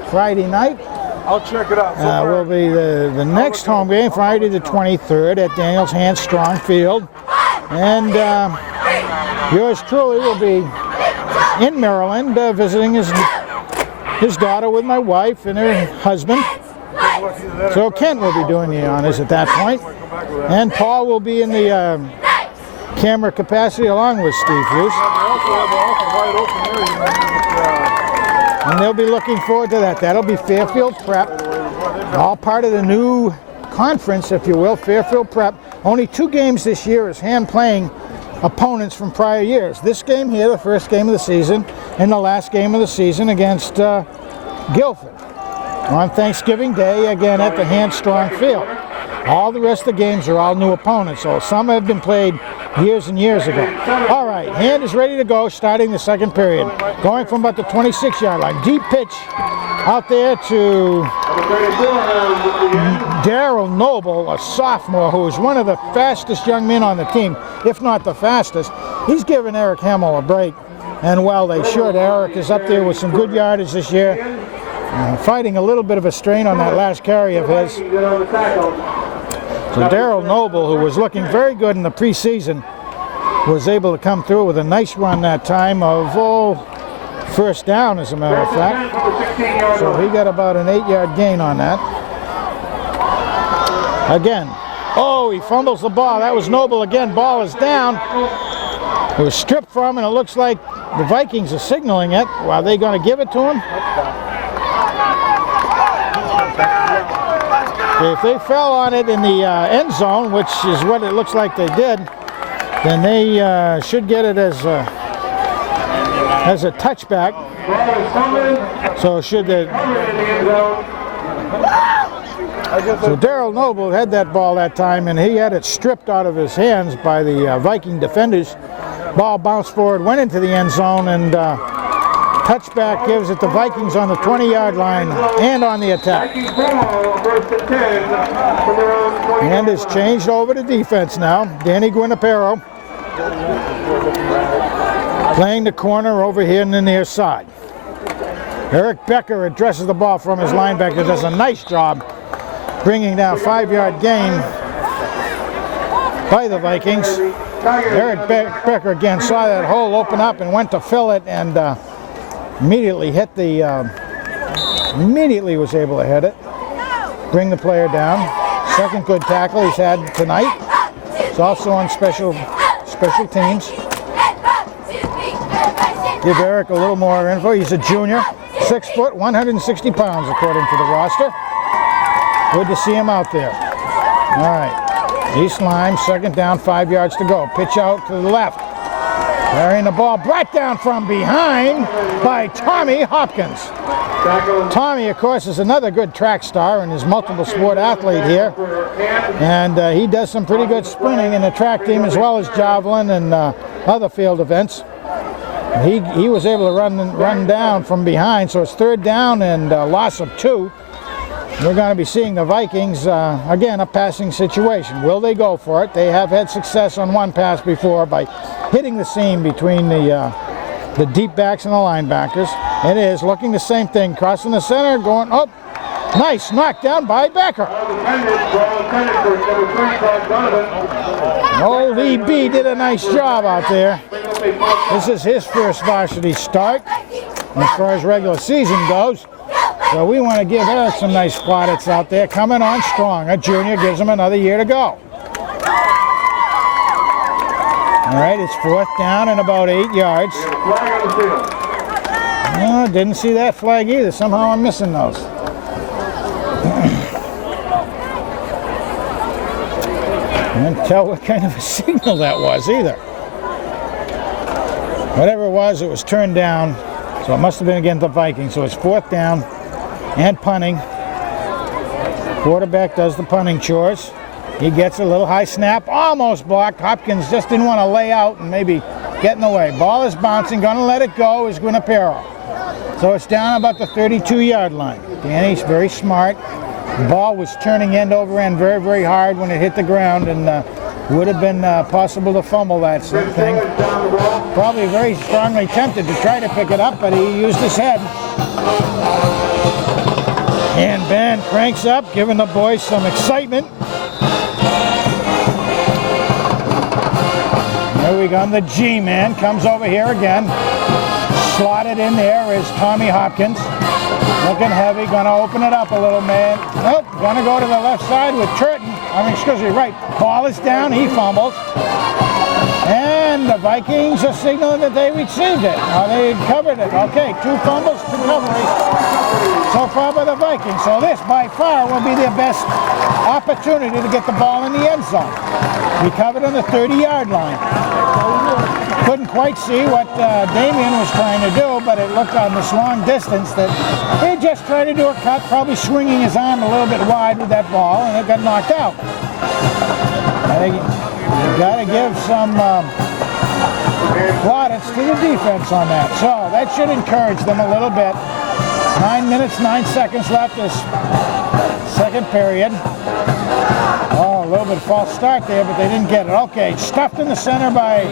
Friday night, I'll check it out. will be the next home game, Friday the 23rd at Daniel's Hand Strong Field. And yours truly will be in Maryland visiting his daughter with my wife and her husband. So Kent will be doing the honors at that point. And Paul will be in the camera capacity along with Steve Fust. And and they'll be looking forward to that. That'll be Fairfield Prep, all part of the new conference, if you will, Fairfield Prep. Only 2 games this year is hand-playing opponents from prior years. This game here, the first game of the season, and the last game of the season against Guilford on Thanksgiving Day, again at the Hand-Strong Field. All the rest of the games are all new opponents, so some have been played years and years ago. All right, Hand is ready to go, starting the second period. Going from about the 26-yard line. Deep pitch out there to Daryl Noble, a sophomore who is one of the fastest young men on the team, if not the fastest. He's given Eric Hamill a break, and well, they should. Eric is up there with some good yardage this year, fighting a little bit of a strain on that last carry of his. So Daryl Noble, who was looking very good in the preseason, was able to come through with a nice run that time of, first down, as a matter of fact. So he got about an 8-yard gain on that. Again, he fumbles the ball. That was Noble again. Ball is down. It was stripped from him, and it looks like the Vikings are signaling it. Are they going to give it to him? If they fell on it in the end zone, which is what it looks like they did, then they should get it as a touchback. So So Daryl Noble had that ball that time, and he had it stripped out of his hands by the Viking defenders. Ball bounced forward, went into the end zone, and touchback gives it the Vikings on the 20-yard line and on the attack. And is changed over to defense now. Danny Guinapero playing the corner over here on the near side. Eric Becker addresses the ball from his linebacker, does a nice job bringing down 5-yard gain by the Vikings. Eric Becker again saw that hole open up and went to fill it, and immediately was able to hit it, bring the player down. Second good tackle he's had tonight. He's also on special teams. Give Eric a little more info. He's a junior, 6 foot, 160 pounds according to the roster. Good to see him out there. All right, East Lyme, second down, 5 yards to go. Pitch out to the left. Carrying the ball, brought down from behind by Tommy Hopkins. Tommy, of course, is another good track star and is multiple sport athlete here. And he does some pretty good sprinting in the track team as well as javelin and other field events. He was able to run down from behind, so it's third down and loss of 2. We're going to be seeing the Vikings, again, a passing situation. Will they go for it? They have had success on one pass before by hitting the seam between the deep backs and the linebackers. It is looking the same thing, crossing the center, going, nice knockdown by Becker. Old EB did a nice job out there. This is his first varsity start as far as regular season goes. So we want to give Eric some nice plaudits out there, coming on strong. A junior, gives him another year to go. All right, it's fourth down and about 8 yards. Oh, didn't see that flag either. Somehow I'm missing those. I can't tell what kind of a signal that was either. Whatever it was turned down. So it must have been against the Vikings. So it's fourth down and punting. Quarterback does the punting chores. He gets a little high snap, almost blocked. Hopkins just didn't want to lay out and maybe get in the way. Ball is bouncing, gonna let it go is Guinapero. So it's down about the 32-yard line. Danny's very smart. The ball was turning end over end very, very hard when it hit the ground, and would have been possible to fumble that thing. Probably very strongly tempted to try to pick it up, but he used his head. And band cranks up, giving the boys some excitement. There we go, the G-man comes over here again. Slotted in there is Tommy Hopkins. Looking heavy, gonna open it up a little, man. Nope, gonna go to the left side with Turton. Excuse me, right. Ball is down, he fumbles. And And the Vikings are signaling that they received it. They covered it. Okay, 2 fumbles, 2 recoveries so far by the Vikings. So this, by far, will be their best opportunity to get the ball in the end zone. Recovered on the 30-yard line. Couldn't quite see what Damien was trying to do, but it looked on this long distance that he just tried to do a cut, probably swinging his arm a little bit wide with that ball, and it got knocked out. You got to give some plaudits to the defense on that. So that should encourage them a little bit. 9 minutes, 9 seconds left this second period. Oh, a little bit of false start there, but they didn't get it. Okay, stuffed in the center by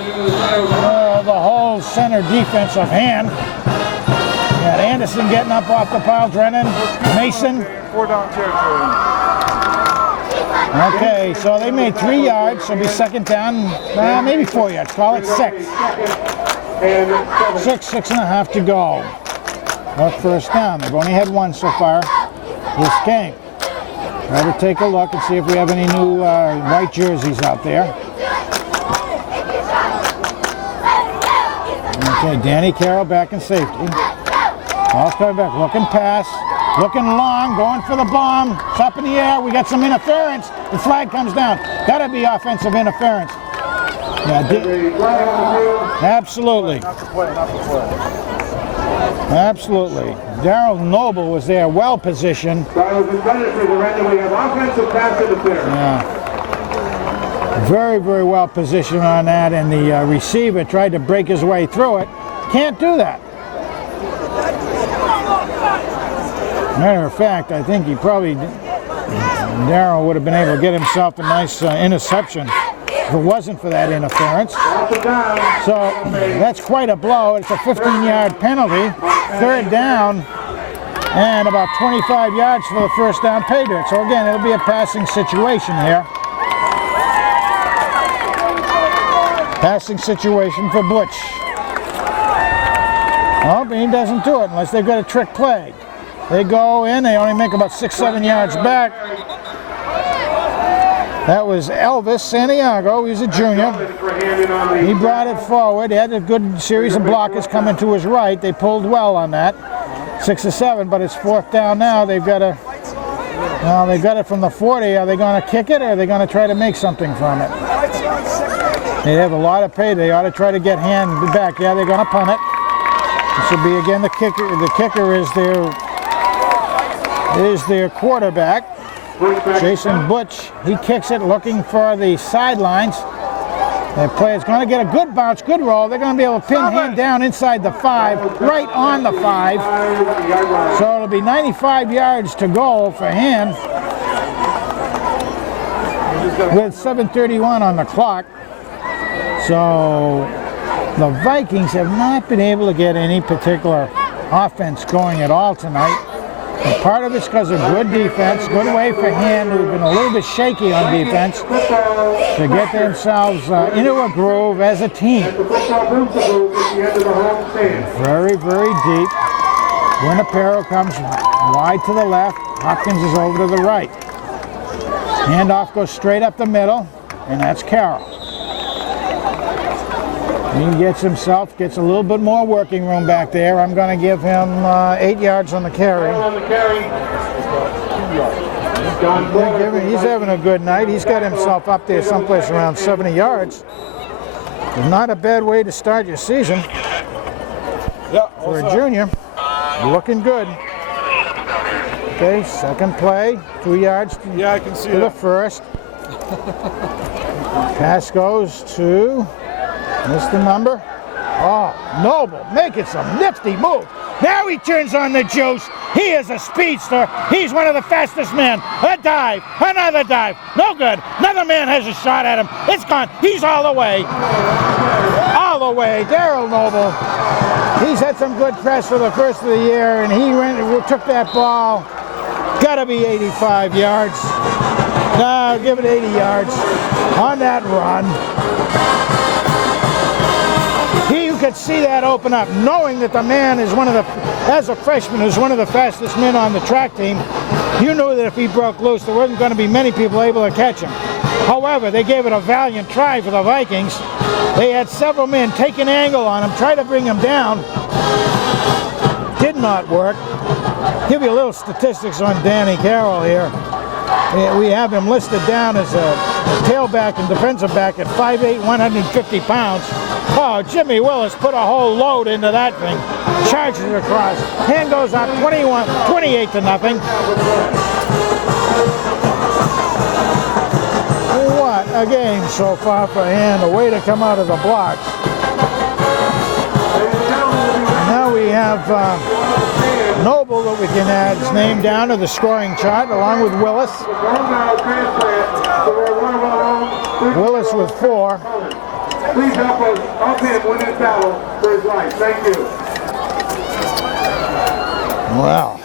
the whole center defensive hand. Got Anderson getting up off the pile, Drennan, Mason. 4 down territory. Okay, so they made 3 yards, so it'll be second down, maybe 4 yards, call it 6. 6.5 to go. Or first down. They've only had 1 so far this game. Try to take a look and see if we have any new white jerseys out there. Okay, Danny Carroll back in safety. Ball's coming back, looking pass. Looking long, going for the bomb. It's up in the air. We got some interference. The flag comes down. Got to be offensive interference. Yeah, absolutely. Absolutely. Darryl Noble was there, well positioned. Yeah. Very, very well positioned on that, and the receiver tried to break his way through it. Can't do that. Matter of fact, I think Darryl would have been able to get himself a nice interception if it wasn't for that interference. So that's quite a blow. It's a 15-yard penalty, third down, and about 25 yards for the first down pay dirt. So again, it'll be a passing situation here. Passing situation for Butch. Oh, but he doesn't do it unless they've got a trick play. They go in, they only make about 6-7 yards back. That was Elvis Santiago, he's a junior. He brought it forward. He had a good series of blockers coming to his right. They pulled well on that. 6-7, but it's fourth down now. They've got to, well, they've got it from the 40. Are they going to kick it, or are they going to try to make something from it? They have a lot of pay. They ought to try to get hand back. Yeah, they're going to punt it. This will be again the kicker. The kicker is their quarterback, Jason Butch. He kicks it looking for the sidelines. The player's going to get a good bounce, good roll. They're going to be able to pin hand down inside the 5, right on the 5. So it'll be 95 yards to go for him with 7:31 on the clock. So the Vikings have not been able to get any particular offense going at all tonight. And part of it's because of good defense, good way for Hand, who've been a little bit shaky on defense, to get themselves into a groove as a team. Very, very deep. Winapero comes wide to the left. Hopkins is over to the right. Handoff goes straight up the middle, and that's Carroll. He gets a little bit more working room back there. I'm going to give him 8 yards on the carry. He's having a good night. He's got himself up there someplace around 70 yards. Not a bad way to start your season for a junior. Looking good. Okay, second play, 2 yards to the first. Pass goes to... Missed the number. Oh, Noble making some nifty move. Now he turns on the juice. He is a speedster. He's one of the fastest men. A dive, another dive. No good. Another man has a shot at him. It's gone. He's all the way. All the way. Darryl Noble. He's had some good press for the first of the year, and he took that ball. Gotta be 85 yards. No, give it 80 yards on that run. You could see that open up, knowing that the man is as a freshman, is one of the fastest men on the track team. You knew that if he broke loose, there wasn't going to be many people able to catch him. However, they gave it a valiant try for the Vikings. They had several men take an angle on him, try to bring him down. Did not work. Give you a little statistics on Danny Carroll here. We have him listed down as a tailback and defensive back at 5'8", 150 pounds. Oh, Jimmy Willis put a whole load into that thing. Charges across. Hand goes up 28 to nothing. What a game so far for Hand. A way to come out of the blocks. Now we have Noble that we can add his name down to the scoring chart along with Willis. Willis with 4. Please help us help him win this battle for his life. Thank you. Well,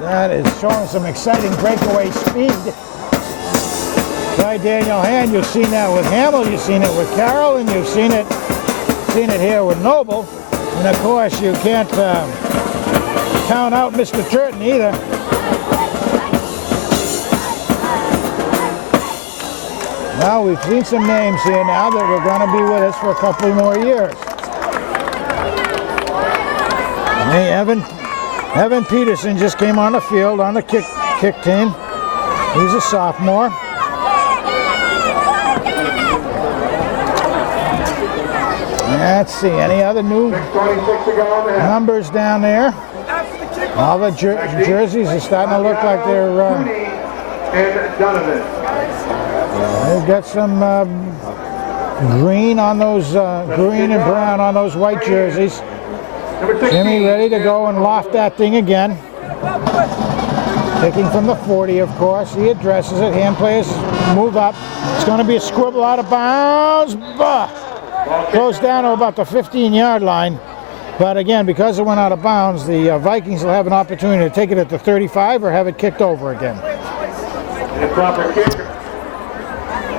that is showing some exciting breakaway speed by Daniel Hand. You've seen that with Hamill, you've seen it with Carroll, and you've seen it here with Noble. And of course, you can't count out Mr. Turton either. Now we've seen some names here now that are going to be with us for a couple more years. Hey, Evan Peterson just came on the field on the kick team. He's a sophomore. Let's see, any other new numbers down there? All the jerseys are starting to look like they're... They've got some green on those, green and brown on those white jerseys. Jimmy ready to go and loft that thing again. Taking from the 40, of course. He addresses it. Hand players move up. It's going to be a scribble out of bounds. Bah! Goes down to about the 15-yard line. But again, because it went out of bounds, the Vikings will have an opportunity to take it at the 35 or have it kicked over again.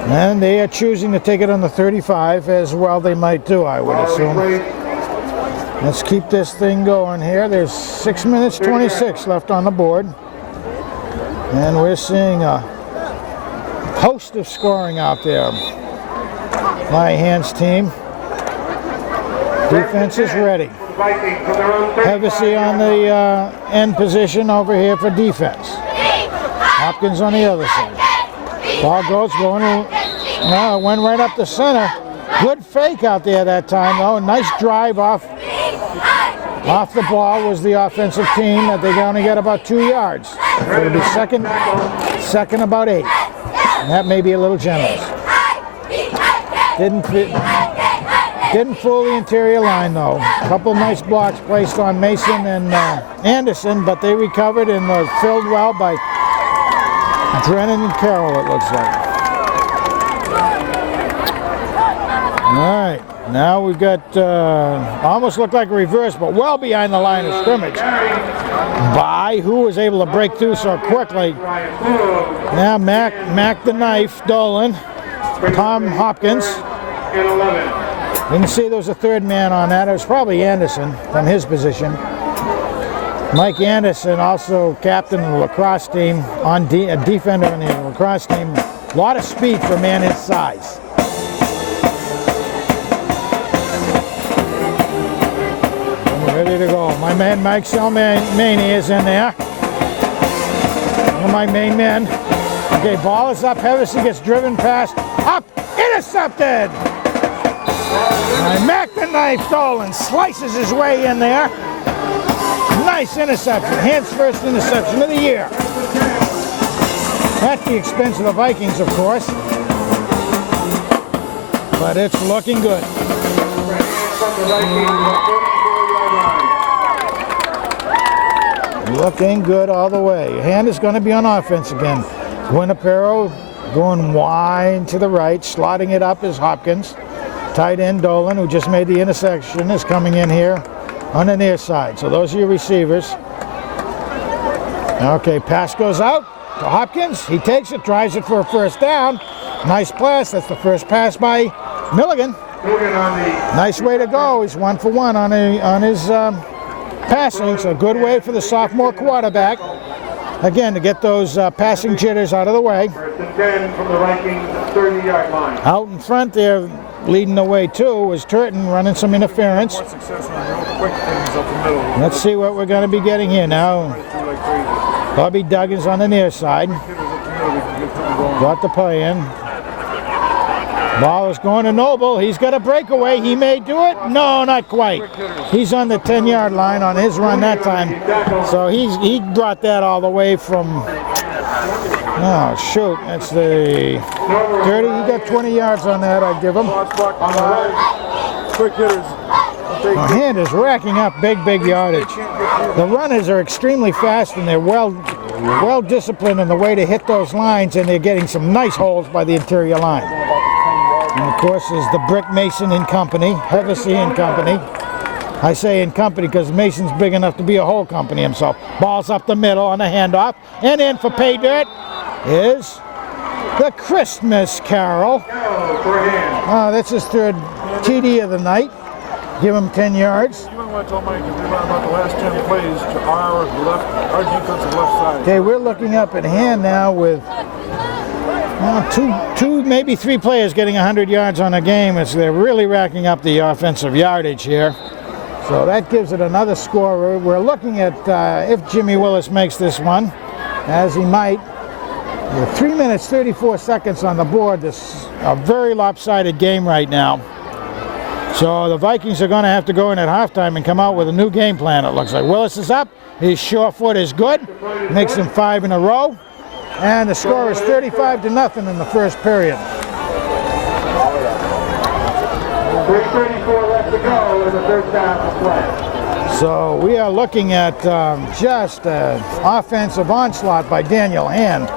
And they are choosing to take it on the 35 as well. They might do, I would assume. Let's keep this thing going here. There's 6 minutes 26 left on the board. And we're seeing a host of scoring out there. My Hand's team. Defense is ready. Hevesy on the end position over here for defense. Hopkins on the other side. Ball goes going to, well, it went right up the center. Good fake out there that time though. Nice drive off the ball was the offensive team that they only got about 2 yards. It'll be second about 8. And that may be a little generous. Didn't fool the interior line though. A couple nice blocks placed on Mason and Anderson, but they recovered and filled well by Drennan and Carroll, it looks like. All right, now we've got almost looked like a reverse, but well behind the line of scrimmage. By who was able to break through so quickly. Now Mac the knife, Dolan, Tom Hopkins. Didn't see there was a third man on that. It was probably Anderson from his position. Mike Anderson, also captain of the lacrosse team, a defender on the lacrosse team. A lot of speed for a man his size. Ready to go. My man Mike Selmani is in there. One of my main men. Okay, ball is up. Hevesy gets driven past. Up! Intercepted! Mac the knife Dolan slices his way in there. Nice interception. Hand's first interception of the year. At the expense of the Vikings, of course. But it's looking good. Looking good all the way. Hand is going to be on offense again. Guinapero going wide to the right. Slotting it up is Hopkins. Tight end Dolan, who just made the intersection, is coming in here on the near side. So those are your receivers. Okay, pass goes out to Hopkins. He takes it, drives it for a first down. Nice pass. That's the first pass by Milligan. Nice way to go. He's 1 for 1 on his passing. So good way for the sophomore quarterback. again, to get those passing jitters out of the way. 1st and 10 from the Vikings 30-yard line. Out in front there, leading the way too, was Turton running some interference. More success on real quick things up the middle. Let's see what we're going to be getting here now. Right through like crazy. Bobby Duggins on the near side. Hitters up the middle, we can get something going. Got the play in. Ball is going to Noble. He's got a breakaway. He may do it. No, not quite. He's on the 10-yard line on his run that time. So he brought that all the way from, oh, shoot. That's the 30. He got 20 yards on that, I'd give him. Quick hitters. The hand is racking up big yardage. The runners are extremely fast, and they're well disciplined in the way to hit those lines, and they're getting some nice holes by the interior line. And of course is the Brick Mason and Company, Hevesy and Company. I say in company because Mason's big enough to be a whole company himself. Ball's up the middle on the handoff, and in for pay dirt is the Christmas Carol. That's his third TD of the night. Give him 10 yards. You might want to tell Mike about the last 10 plays to our defensive left side. Okay, we're looking up at hand now with two, maybe three players getting 100 yards on a game. They're really racking up the offensive yardage here. So that gives it another score. We're looking at if Jimmy Willis makes this one, as he might. With 3 minutes, 34 seconds on the board. This is a very lopsided game right now. So the Vikings are going to have to go in at halftime and come out with a new game plan, it looks like. Willis is up. His short foot is good. Makes him 5 in a row. And the score is 35-0 in the first period. 3:34 left to go in the first half of play. So we are looking at just an offensive onslaught by Daniel Hand.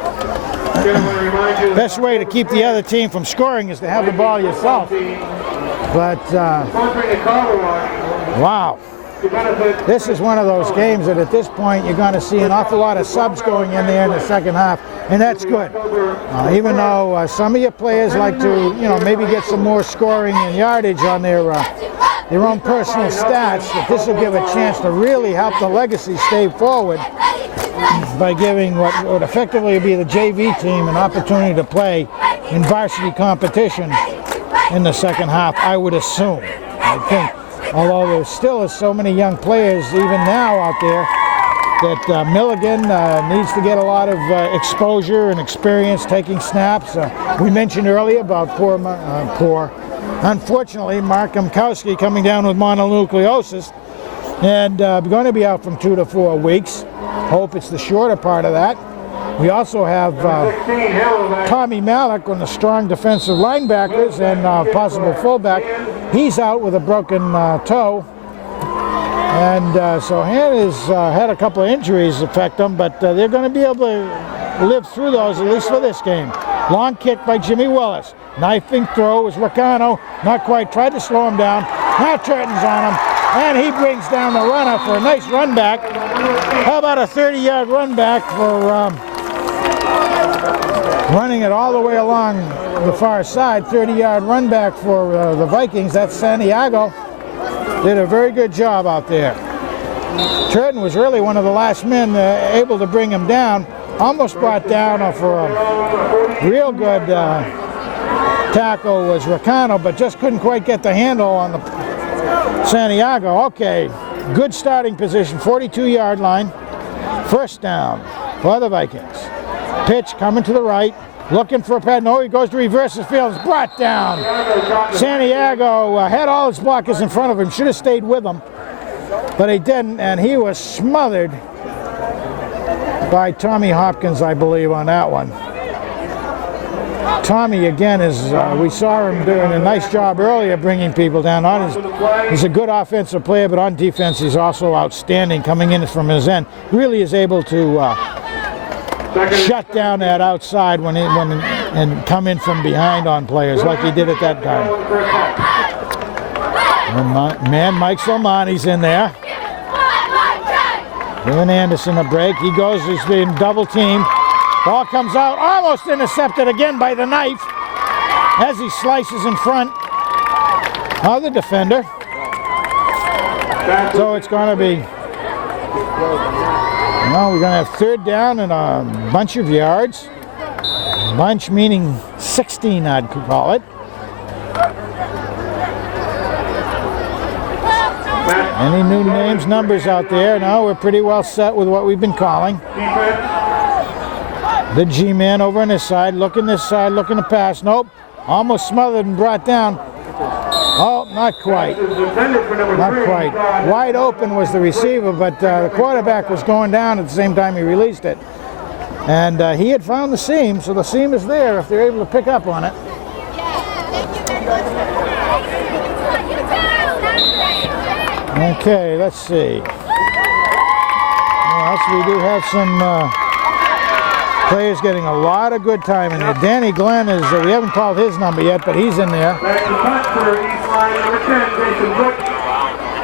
Best way to keep the other team from scoring is to have the ball yourself. But, wow. This is one of those games that at this point you're going to see an awful lot of subs going in there in the second half, and that's good. Even though some of your players like to, maybe get some more scoring and yardage on their own personal stats, that this will give a chance to really help the legacy stay forward by giving what would effectively be the JV team an opportunity to play in varsity competition in the second half, I would assume. I think. Although there still is so many young players even now out there that Milligan needs to get a lot of exposure and experience taking snaps. We mentioned earlier about unfortunately, Mark Mkowski coming down with mononucleosis and going to be out from 2 to 4 weeks. Hope it's the shorter part of that. We also have Tommy Malik, one of the strong defensive linebackers and possible fullback. He's out with a broken toe. And so Hand has had a couple of injuries affect them, but they're going to be able to live through those, at least for this game. Long kick by Jimmy Willis. Knifing throw was Ricano. Not quite. Tried to slow him down. Now Turton's on him. And he brings down the runner for a nice run back. How about a 30-yard run back for running it all the way along the far side. 30-yard run back for the Vikings. That's Santiago. Did a very good job out there. Turton was really one of the last men able to bring him down. Almost brought down for a real good tackle was Ricano, but just couldn't quite get the handle on the Santiago. Okay, good starting position, 42-yard line. First down for the Vikings. Pitch coming to the right, looking for a pad. No, he goes to reverse his field. It's brought down. Santiago had all his blockers in front of him. Should have stayed with him, but he didn't, and he was smothered by Tommy Hopkins, I believe, on that one. Tommy, again, we saw him doing a nice job earlier bringing people down. He's a good offensive player, but on defense he's also outstanding coming in from his end. Really is able to shut down that outside and come in from behind on players like he did at that time. And Mike Solmani's in there. Giving Anderson a break. He goes, he's being double teamed. Ball comes out, almost intercepted again by the knife as he slices in front of the defender. So it's going to be Well, we're going to have third down and a bunch of yards. Bunch meaning 16, I'd call it. Any new names, numbers out there? No, we're pretty well set with what we've been calling. The G-man over on this side, looking to pass. Nope, almost smothered and brought down. Oh, not quite. Not quite. Wide open was the receiver, but the quarterback was going down at the same time he released it. And he had found the seam, so the seam is there if they're able to pick up on it. Okay, let's see. Well, we do have some players getting a lot of good time in there. Danny Glenn is, we haven't called his number yet, but he's in there.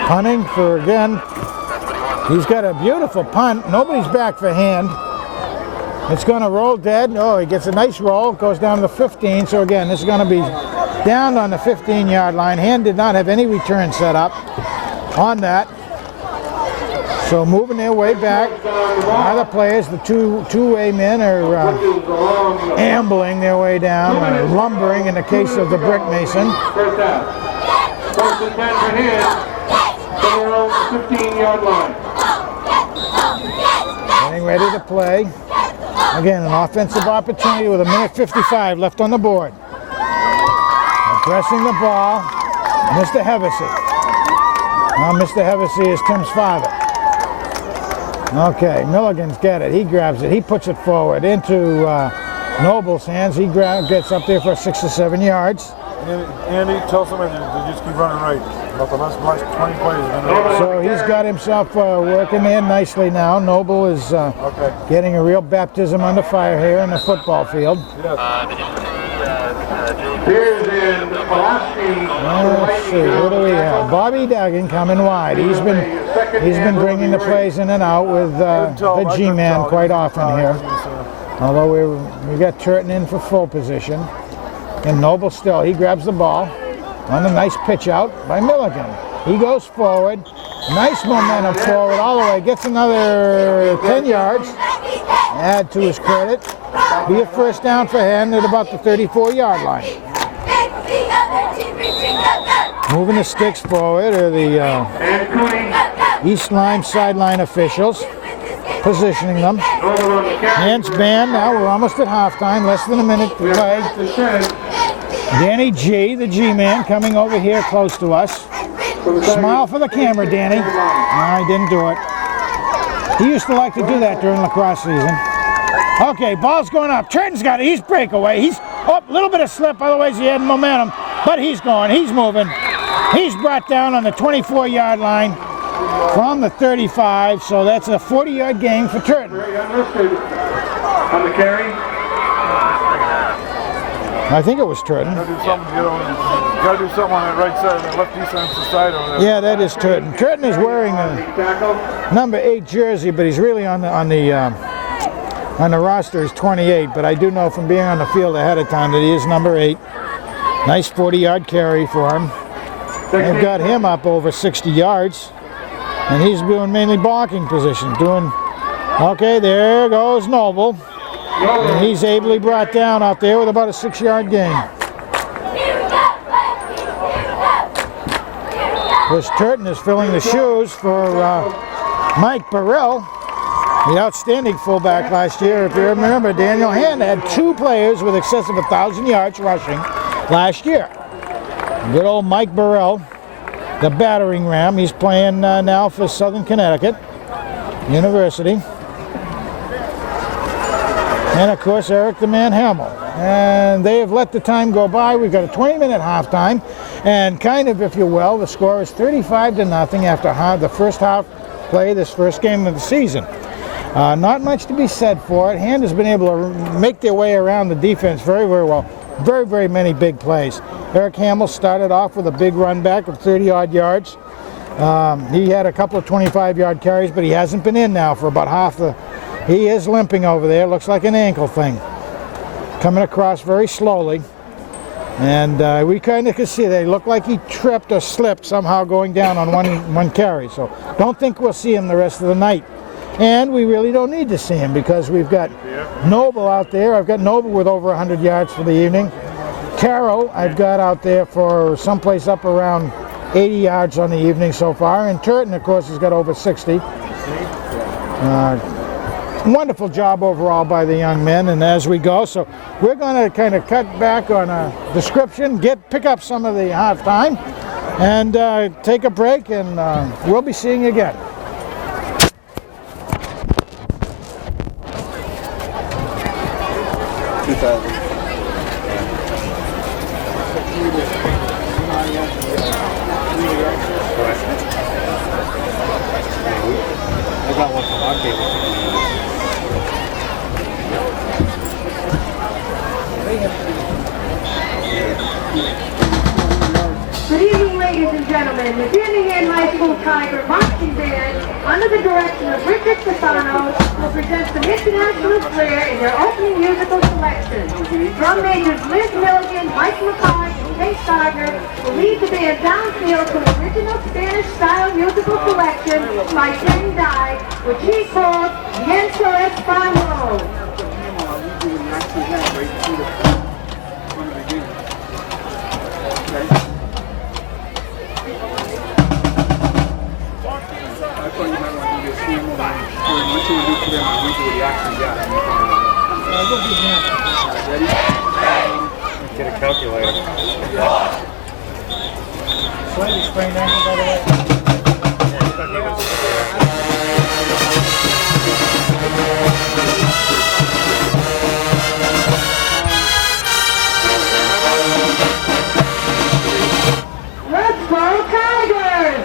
Punting for, again, he's got a beautiful punt. Nobody's back for Hand. It's going to roll dead. Oh, he gets a nice roll. Goes down to the 15. So again, this is going to be down on the 15-yard line. Hand did not have any return set up on that. So moving their way back. Other players, the two-way men are ambling their way down, lumbering in the case of the brick mason. First down. First and 10 for Hand. Somewhere around the 15-yard line. Getting ready to play. Again, an offensive opportunity with 1:55 left on the board. Pressing the ball, Mr. Hevesy. Now Mr. Hevesy is Tim's father. Okay, Milligan's got it. He grabs it. He puts it forward into Noble's hands. He gets up there for 6 or 7 yards. Andy, tell somebody to just keep running right. About the last 20 plays. So he's got himself working there nicely now. Noble is getting a real baptism under fire here in the football field. Yes. Let's see, what do we have? Bobby Duggan coming wide. He's been bringing the plays in and out with the G-man quite often here. Although we got Turton in for full position. And Noble still, he grabs the ball on a nice pitch out by Milligan. He goes forward, nice momentum forward all the way, gets another 10 yards, add to his credit. Be a first down for Hand at about the 34-yard line. Moving the sticks forward are the East Lyme sideline officials, positioning them. Hand's band, now we're almost at halftime, less than a minute to play. Danny G, the G-man, coming over here close to us. Smile for the camera, Danny. No, he didn't do it. He used to like to do that during lacrosse season. Okay, ball's going up. Turton's got it. He's breakaway. He's a little bit of slip, otherwise he had momentum. But he's going. He's moving. He's brought down on the 24-yard line from the 35, so that's a 40-yard gain for Turton. On the carry. I think it was Turton. Got to do something on that right side, that left defensive side over there. Yeah, that is Turton. Turton is wearing a number 8 jersey, but he's really on the roster is 28. But I do know from being on the field ahead of time that he is number 8. Nice 40-yard carry for him. They've got him up over 60 yards, and he's doing mainly blocking position. Okay, there goes Noble. And he's ably brought down out there with about a 6-yard gain. Of course, Turton is filling the shoes for Mike Burrell, the outstanding fullback last year. If you remember, Daniel Hand had 2 players with excess of 1,000 yards rushing last year. Good old Mike Burrell, the battering ram. He's playing now for Southern Connecticut University. And of course, Eric the Man Hamill. And they have let the time go by. We've got a 20-minute halftime. And kind of, if you will, the score is 35-0 after the first half play, this first game of the season. Not much to be said for it. Hand has been able to make their way around the defense very, very well. Very, very many big plays. Eric Hamill started off with a big run back of 30-odd yards. He had a couple of 25-yard carries, but he hasn't been in now for about half the... He is limping over there. Looks like an ankle thing. Coming across very slowly. And we kind of could see they look like he tripped or slipped somehow going down on one carry. So don't think we'll see him the rest of the night. And we really don't need to see him because we've got Noble out there. I've got Noble with over 100 yards for the evening. Caro I've got out there for someplace up around 80 yards on the evening so far. And Turton, of course, has got over 60. Wonderful job overall by the young men, and as we go, so we're going to kind of cut back on a description, pick up some of the halftime, and take a break, and we'll be seeing you again. I got one from our table. Good evening, ladies and gentlemen. The Danningham High School Tiger Marching Band, under the direction of Richard Stefano, will present some international flair in their opening musical selection. Drum majors Liz Milligan, Mike McCarthy, and Kate Gardner will lead the band downfield to an original Spanish-style musical selection by Ken Dye, which he calls Viento Español. Get a calculator. Slightly sprained ankle, by the way. Let's go Tigers!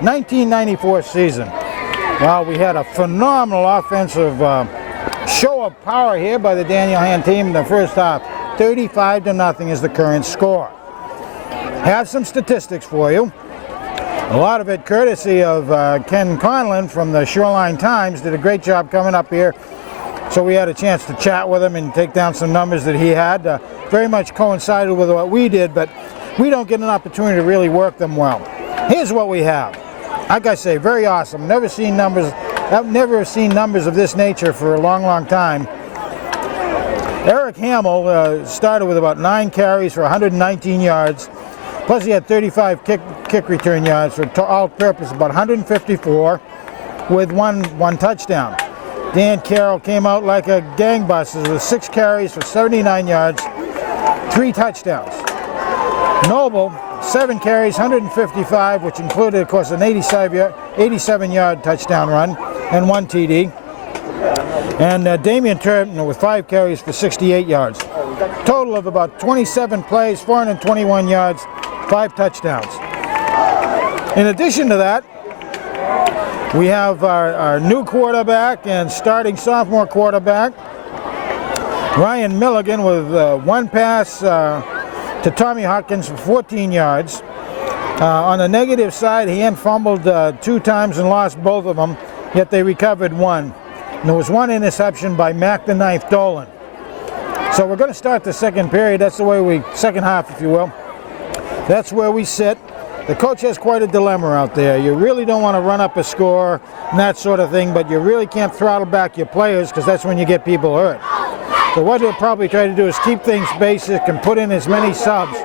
1994 season. Well, we had a phenomenal offensive show of power here by the Daniel Hand team in the first half. 35-0 is the current score. Have some statistics for you. A lot of it courtesy of Ken Conlon from the Shoreline Times. Did a great job coming up here. So we had a chance to chat with him and take down some numbers that he had. Very much coincided with what we did, but we don't get an opportunity to really work them well. Here's what we have. Like I say, very awesome. Never seen numbers. I've never seen numbers of this nature for a long, long time. Eric Hamill started with about 9 carries for 119 yards. Plus he had 35 kick return yards for all-purpose, about 154 with one touchdown. Dan Carroll came out like a gangbusters with 6 carries for 79 yards, 3 touchdowns. Noble, 7 carries, 155, which included, of course, an 87-yard touchdown run. and 1 TD. And Damian Turton with 5 carries for 68 yards. Total of about 27 plays, 421 yards, 5 touchdowns. In addition to that, we have our new quarterback and starting sophomore quarterback, Ryan Milligan, with 1 pass to Tommy Hawkins for 14 yards. On the negative side, he fumbled 2 times and lost both of them, yet they recovered 1. And there was 1 interception by Mac the Ninth Dolan. So we're going to start the second period. That's the way second half, if you will. That's where we sit. The coach has quite a dilemma out there. You really don't want to run up a score and that sort of thing, but you really can't throttle back your players because that's when you get people hurt. So what he'll probably try to do is keep things basic and put in as many subs.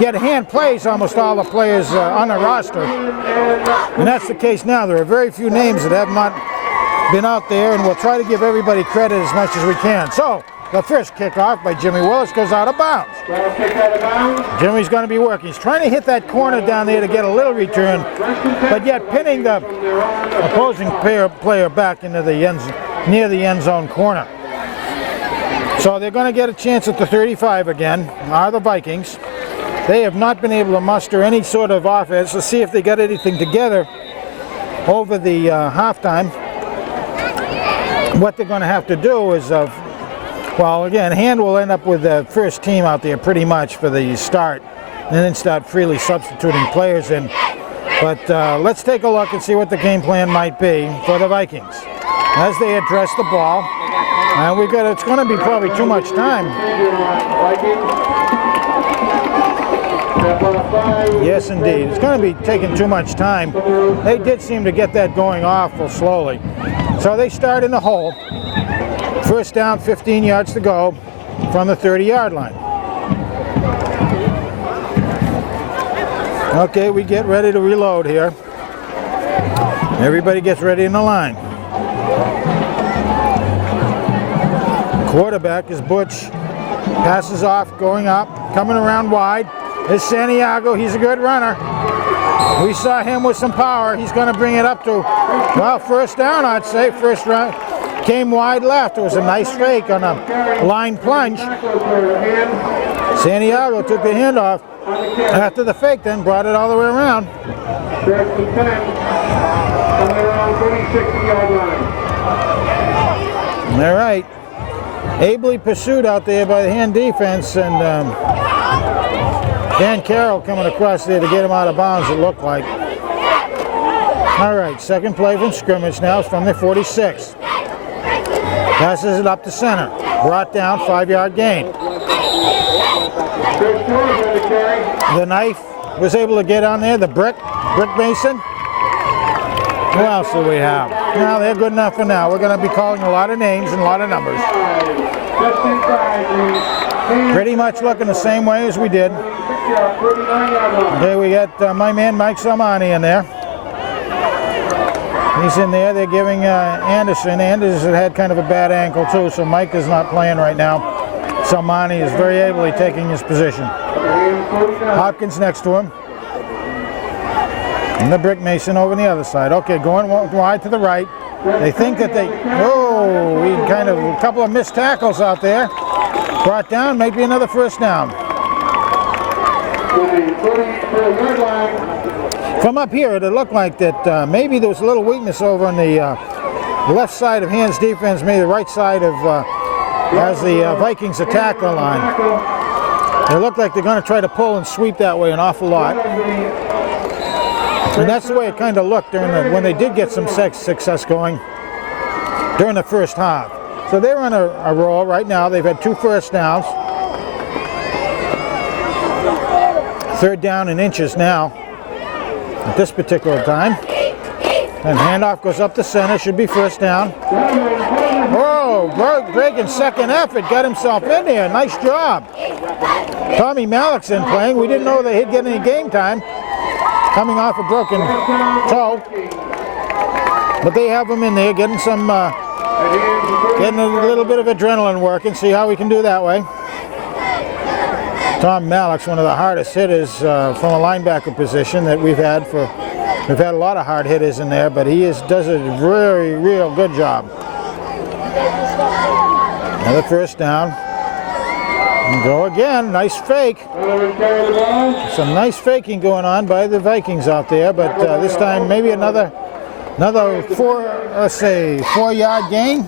Yet hand plays almost all the players on the roster. And that's the case now. There are very few names that have not been out there, and we'll try to give everybody credit as much as we can. So the first kickoff by Jimmy Willis goes out of bounds. Jimmy's going to be working. He's trying to hit that corner down there to get a little return, but yet pinning the opposing player back into the near the end zone corner. So they're going to get a chance at the 35 again, are the Vikings. They have not been able to muster any sort of offense. Let's see if they got anything together over the halftime. What they're going to have to do is, well, again, Hand will end up with the first team out there pretty much for the start, and then start freely substituting players in. But let's take a look and see what the game plan might be for the Vikings as they address the ball. And it's going to be probably too much time. Yes, indeed. It's going to be taking too much time. They did seem to get that going awful slowly. So they start in the hole. First down, 15 yards to go from the 30-yard line. Okay, we get ready to reload here. Everybody gets ready in the line. Quarterback is Butch. Passes off, going up, coming around wide. Is Santiago. He's a good runner. We saw him with some power. He's going to bring it up to, well, first down, I'd say. First run came wide left. It was a nice fake on a line plunge. Santiago took the handoff after the fake, then brought it all the way around. All right. Ably pursued out there by the Hand defense, and Dan Carroll coming across there to get him out of bounds, it looked like. All right, second play from scrimmage now is from the 46. Passes it up to center. Brought down, 5-yard gain. The knife was able to get on there, the brick mason. Who else do we have? Well, they're good enough for now. We're going to be calling a lot of names and a lot of numbers. Pretty much looking the same way as we did. Okay, we got my man Mike Salmani in there. He's in there. They're giving Anderson. Anderson had kind of a bad ankle too, so Mike is not playing right now. Salmani is very ably taking his position. Hopkins next to him. And the brick mason over on the other side. Okay, going wide to the right. They think that we kind of, a couple of missed tackles out there. Brought down, maybe another first down. From up here, it looked like that maybe there was a little weakness over on the left side of Hand's defense, maybe the right side of as the Vikings attack the line. It looked like they're going to try to pull and sweep that way an awful lot. And that's the way it kind of looked during when they did get some success going during the first half. So they're on a roll right now. They've had 2 first downs. Third down in inches now at this particular time. And handoff goes up the center, should be first down. Whoa, breaking second effort, got himself in there. Nice job. Tommy Malikson playing. We didn't know they he'd get any game time. Coming off a broken toe. But they have him in there, getting some, getting a little bit of adrenaline working. See how we can do that way. Tom Malik's one of the hardest hitters from a linebacker position that we've had for We've had a lot of hard hitters in there, but he does a very, real good job. Another first down. And go again. Nice fake. Some nice faking going on by the Vikings out there, but this time maybe another 4-yard gain.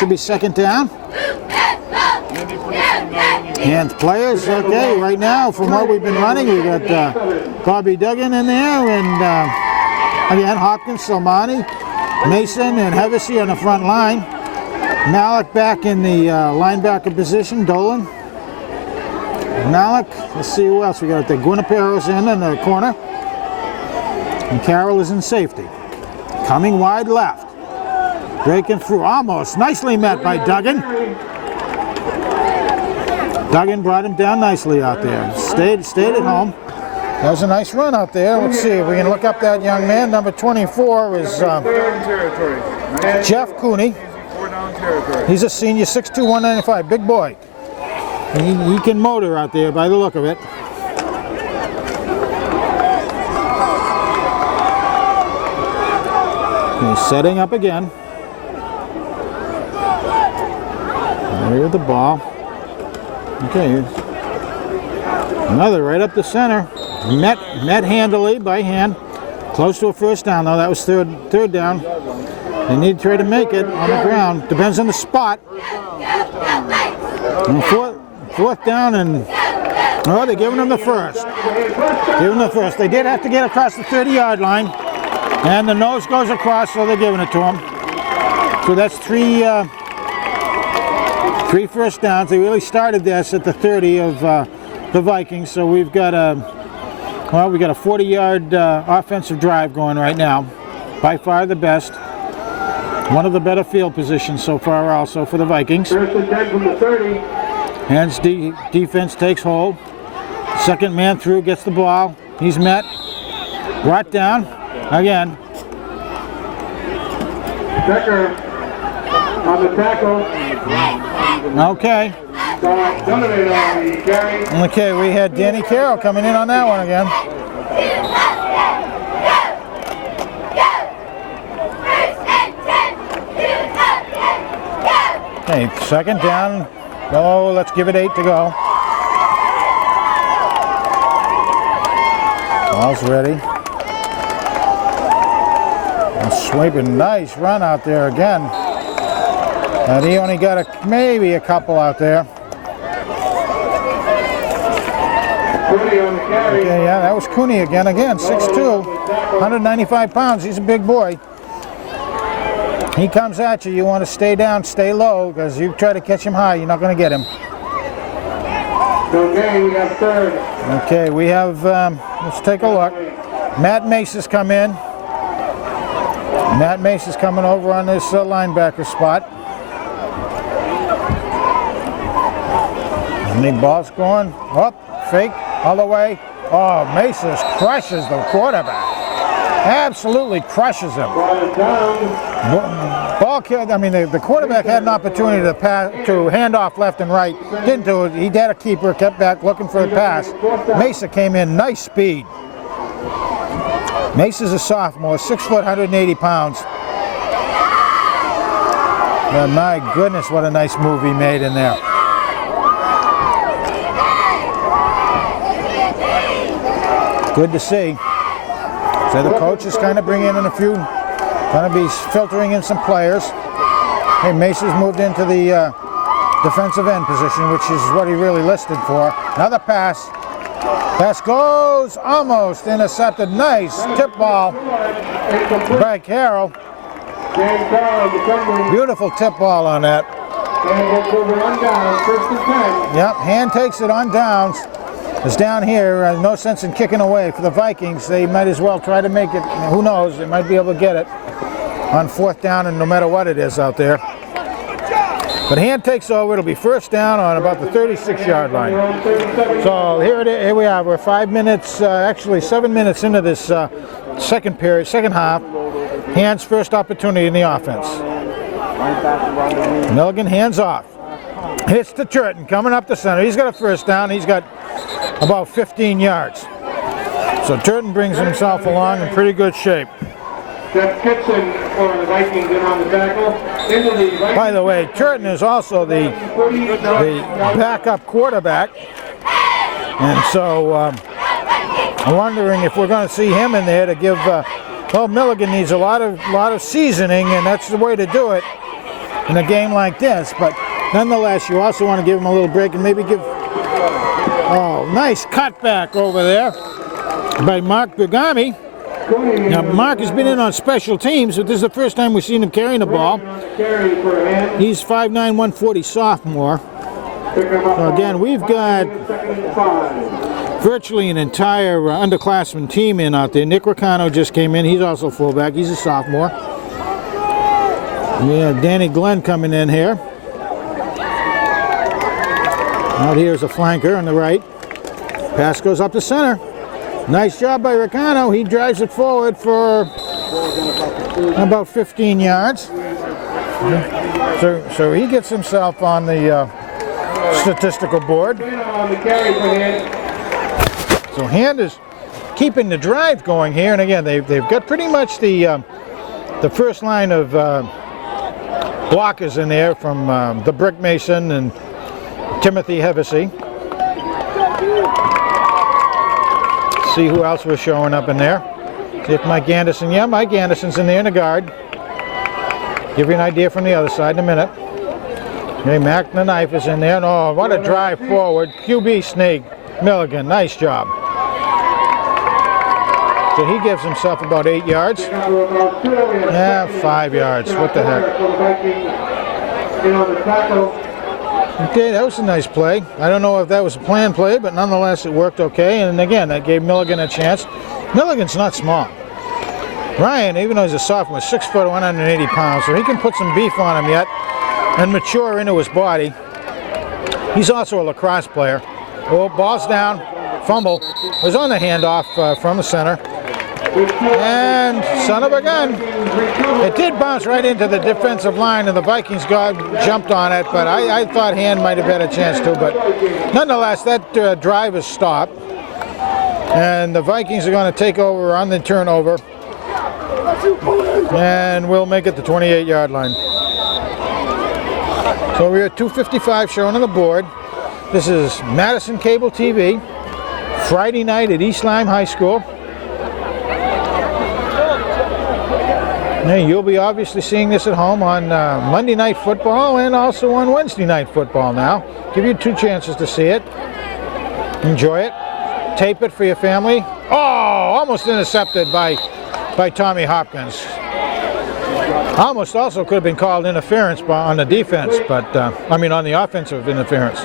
Should be second down. And players, okay, right now from what we've been running, we got Bobby Duggan in there, and again Hopkins, Silmani, Mason, and Hevesy on the front line. Malik back in the linebacker position, Dolan. Malik, let's see who else we got there. Guinapero's in the corner. And Carroll is in safety. Coming wide left. Breaking through, almost nicely met by Duggan. Duggan brought him down nicely out there. Stayed at home. That was a nice run out there. Let's see if we can look up that young man. Number 24 is Jeff Cooney. He's a senior, 6'2", 195, big boy. He can motor out there by the look of it. He's setting up again. Here's the ball. Okay. Another right up the center. Met handily by hand. Close to a first down though. That was third down. They need to try to make it on the ground. Depends on the spot. And fourth down, and oh, they're giving them the first. Giving them the first. They did have to get across the 30-yard line, and the nose goes across, so they're giving it to them. So that's three first downs. They really started this at the 30 of the Vikings. So we've got a 40-yard offensive drive going right now. By far the best. One of the better field positions so far also for the Vikings. First and 10 from the 30. Hands defense takes hold. Second man through, gets the ball. He's met. Brought down. Again. Becker on the tackle. Okay. Donovan on the carry. Okay, we had Danny Carroll coming in on that one again. Okay, second down. Oh, let's give it 8 to go. Ball's ready. And sweeping, nice run out there again. And he only got maybe a couple out there. Cooney on the carry. Okay, yeah, that was Cooney again. 6'2", 195 pounds. He's a big boy. He comes at you, you want to stay down, stay low, because you try to catch him high, you're not going to get him. Okay, we got third. Okay, we have, let's take a look. Matt Mace has come in. Matt Mace is coming over on this linebacker spot. And the ball's going up, fake, all the way. Oh, Mace crushes the quarterback. Absolutely crushes him. Ball killed. I mean, the quarterback had an opportunity to pass, to hand off left and right. Didn't do it. He had a keeper, kept back looking for the pass. Mesa came in, nice speed. Mesa's a sophomore, 6 foot, 180 pounds. But my goodness, what a nice move he made in there. Good to see. So the coach is kind of bringing in a few, going to be filtering in some players. Hey, Mace's moved into the defensive end position, which is what he really listed for. Another pass. Pass goes almost intercepted. Nice tip ball by Carroll. Beautiful tip ball on that. Yep, Hand takes it on downs. It's down here, no sense in kicking away. For the Vikings, they might as well try to make it, who knows, they might be able to get it on fourth down, and no matter what it is out there. But Hand takes over, it'll be first down on about the 36-yard line. So here we are, we're 5 minutes, actually 7 minutes into this second period, second half. Hand's first opportunity in the offense. Milligan hands off. Hits to Turton, coming up the center. He's got a first down, he's got about 15 yards. So Turton brings himself along in pretty good shape. Jeff Kitson for the Vikings in on the tackle. Into the Vikings. By the way, Turton is also the backup quarterback. And so I'm wondering if we're going to see him in there to give, well, Milligan needs a lot of seasoning, and that's the way to do it in a game like this. But nonetheless, you also want to give him a little break and maybe give, oh, nice cutback over there by Mark Begami. Now, Mark has been in on special teams, but this is the first time we've seen him carrying the ball. He's 5'9", 140 sophomore. So again, we've got virtually an entire underclassmen team in out there. Nick Ricano just came in. He's also fullback. He's a sophomore. We have Danny Glenn coming in here. Out here is a flanker on the right. Pass goes up the center. Nice job by Ricano. He drives it forward for about 15 yards. So he gets himself on the statistical board. So Hand is keeping the drive going here, and again they've got pretty much the first line of blockers in there from the Brick Mason and Timothy Hevesy. See who else was showing up in there. See if Mike Anderson, yeah, Mike Anderson's in there in the guard. Give you an idea from the other side in a minute. Okay, Mac the Knife is in there. And oh, what a drive forward. QB sneak. Milligan, nice job. So he gives himself about 8 yards. Yeah, 5 yards. What the heck? Okay, that was a nice play. I don't know if that was a planned play, but nonetheless it worked okay. And again, that gave Milligan a chance. Milligan's not small. Ryan, even though he's a sophomore, 6 foot, 180 pounds, so he can put some beef on him yet and mature into his body. He's also a lacrosse player. Oh, ball's down, fumble. Was on the handoff from the center. And son of a gun. It did bounce right into the defensive line, and the Vikings jumped on it, but I thought Hand might have had a chance to. But nonetheless, that drive is stopped. And the Vikings are going to take over on the turnover. And we'll make it the 28-yard line. So we're at 2:55 showing on the board. This is Madison Cable TV, Friday night at East Lyme High School. Hey, you'll be obviously seeing this at home on Monday Night Football and also on Wednesday Night Football now. Give you 2 chances to see it. Enjoy it. Tape it for your family. Oh, almost intercepted by Tommy Hopkins. Almost also could have been called interference on the defense, but I mean on the offensive interference.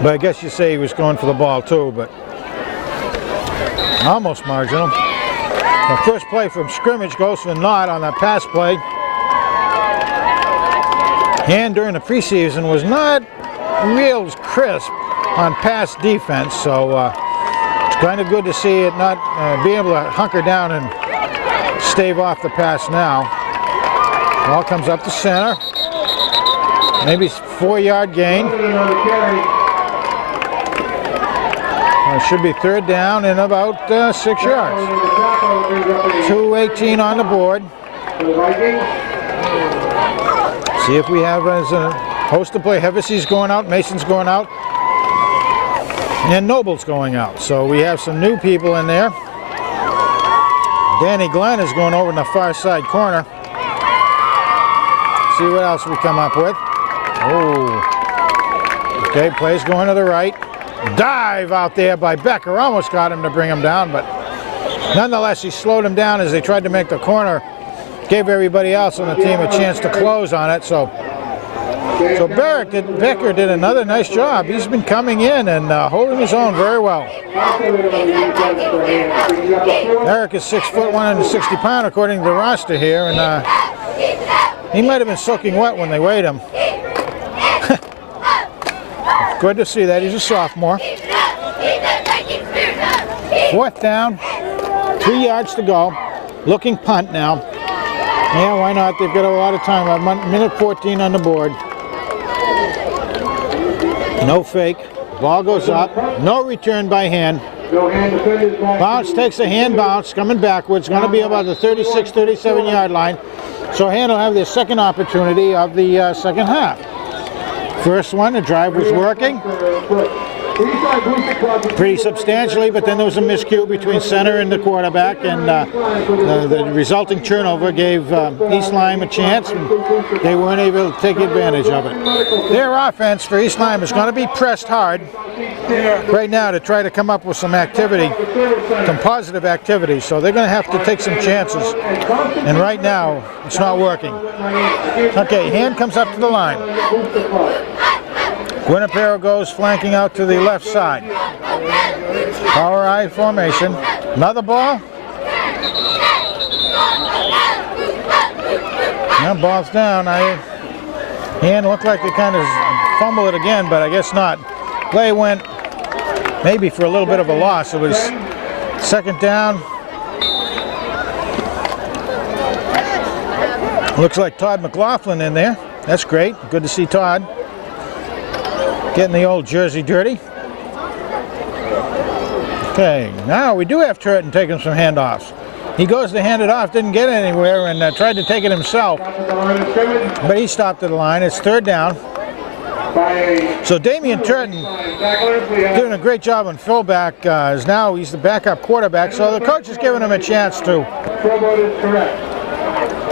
But I guess you say he was going for the ball too, but almost marginal. The first play from scrimmage goes for the Knott on that pass play. Hand during the preseason was not real crisp on pass defense, so it's kind of good to see it not be able to hunker down and stave off the pass now. Ball comes up the center. Maybe 4-yard gain. It should be 3rd down and about 6 yards. 2:18 on the board. See if we have as a host to play. Hevesy's going out, Mason's going out, and Noble's going out. So we have some new people in there. Danny Glenn is going over in the far side corner. See what else we come up with. Oh. Okay, plays going to the right. Dive out there by Becker. Almost got him to bring him down, but nonetheless, he slowed him down as they tried to make the corner. Gave everybody else on the team a chance to close on it. So Becker did another nice job. He's been coming in and holding his own very well. Eric is 6 foot, 160 pounds according to the roster here, and he might have been soaking wet when they weighed him. Good to see that. He's a sophomore. 4th down, 3 yards to go. Looking punt now. Yeah, why not? They've got a lot of time. A minute 14 on the board. No fake. Ball goes up. No return by Hand. No hand defenders. Bounce takes a hand bounce, coming backwards, going to be about the 36, 37 yard line. So hand will have their second opportunity of the second half. First one, the drive was working pretty substantially, but then there was a miscue between center and the quarterback, and the resulting turnover gave East Lyme a chance, and they weren't able to take advantage of it. Their offense for East Lyme is going to be pressed hard right now to try to come up with some activity, some positive activity, so they're going to have to take some chances, and right now it's not working. Okay, hand comes up to the line. Guinapero goes flanking out to the left side. Power I formation. Another ball. Now ball's down. Hand looked like they kind of fumble it again, but I guess not. Play went maybe for a little bit of a loss. It was second down. Looks like Todd McLaughlin in there. That's great. Good to see Todd getting the old jersey dirty. Okay, now we do have Turton taking some handoffs. He goes to hand it off, didn't get anywhere, and tried to take it himself, but he stopped at the line. It's third down. So Damian Turton doing a great job on fullback. He's the backup quarterback, so the coach is giving him a chance to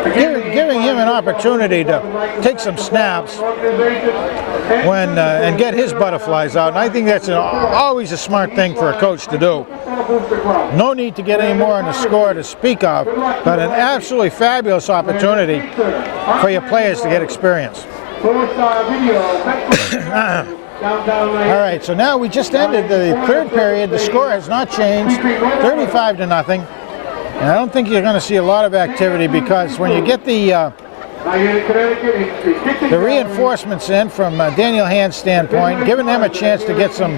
giving him an opportunity to take some snaps and get his butterflies out. And I think that's always a smart thing for a coach to do. No need to get any more on the score to speak of, but an absolutely fabulous opportunity for your players to get experience. All right, so now we just ended the third period. The score has not changed, 35-0. And I don't think you're going to see a lot of activity, because when you get the reinforcements in from Daniel Hand's standpoint, giving them a chance to get some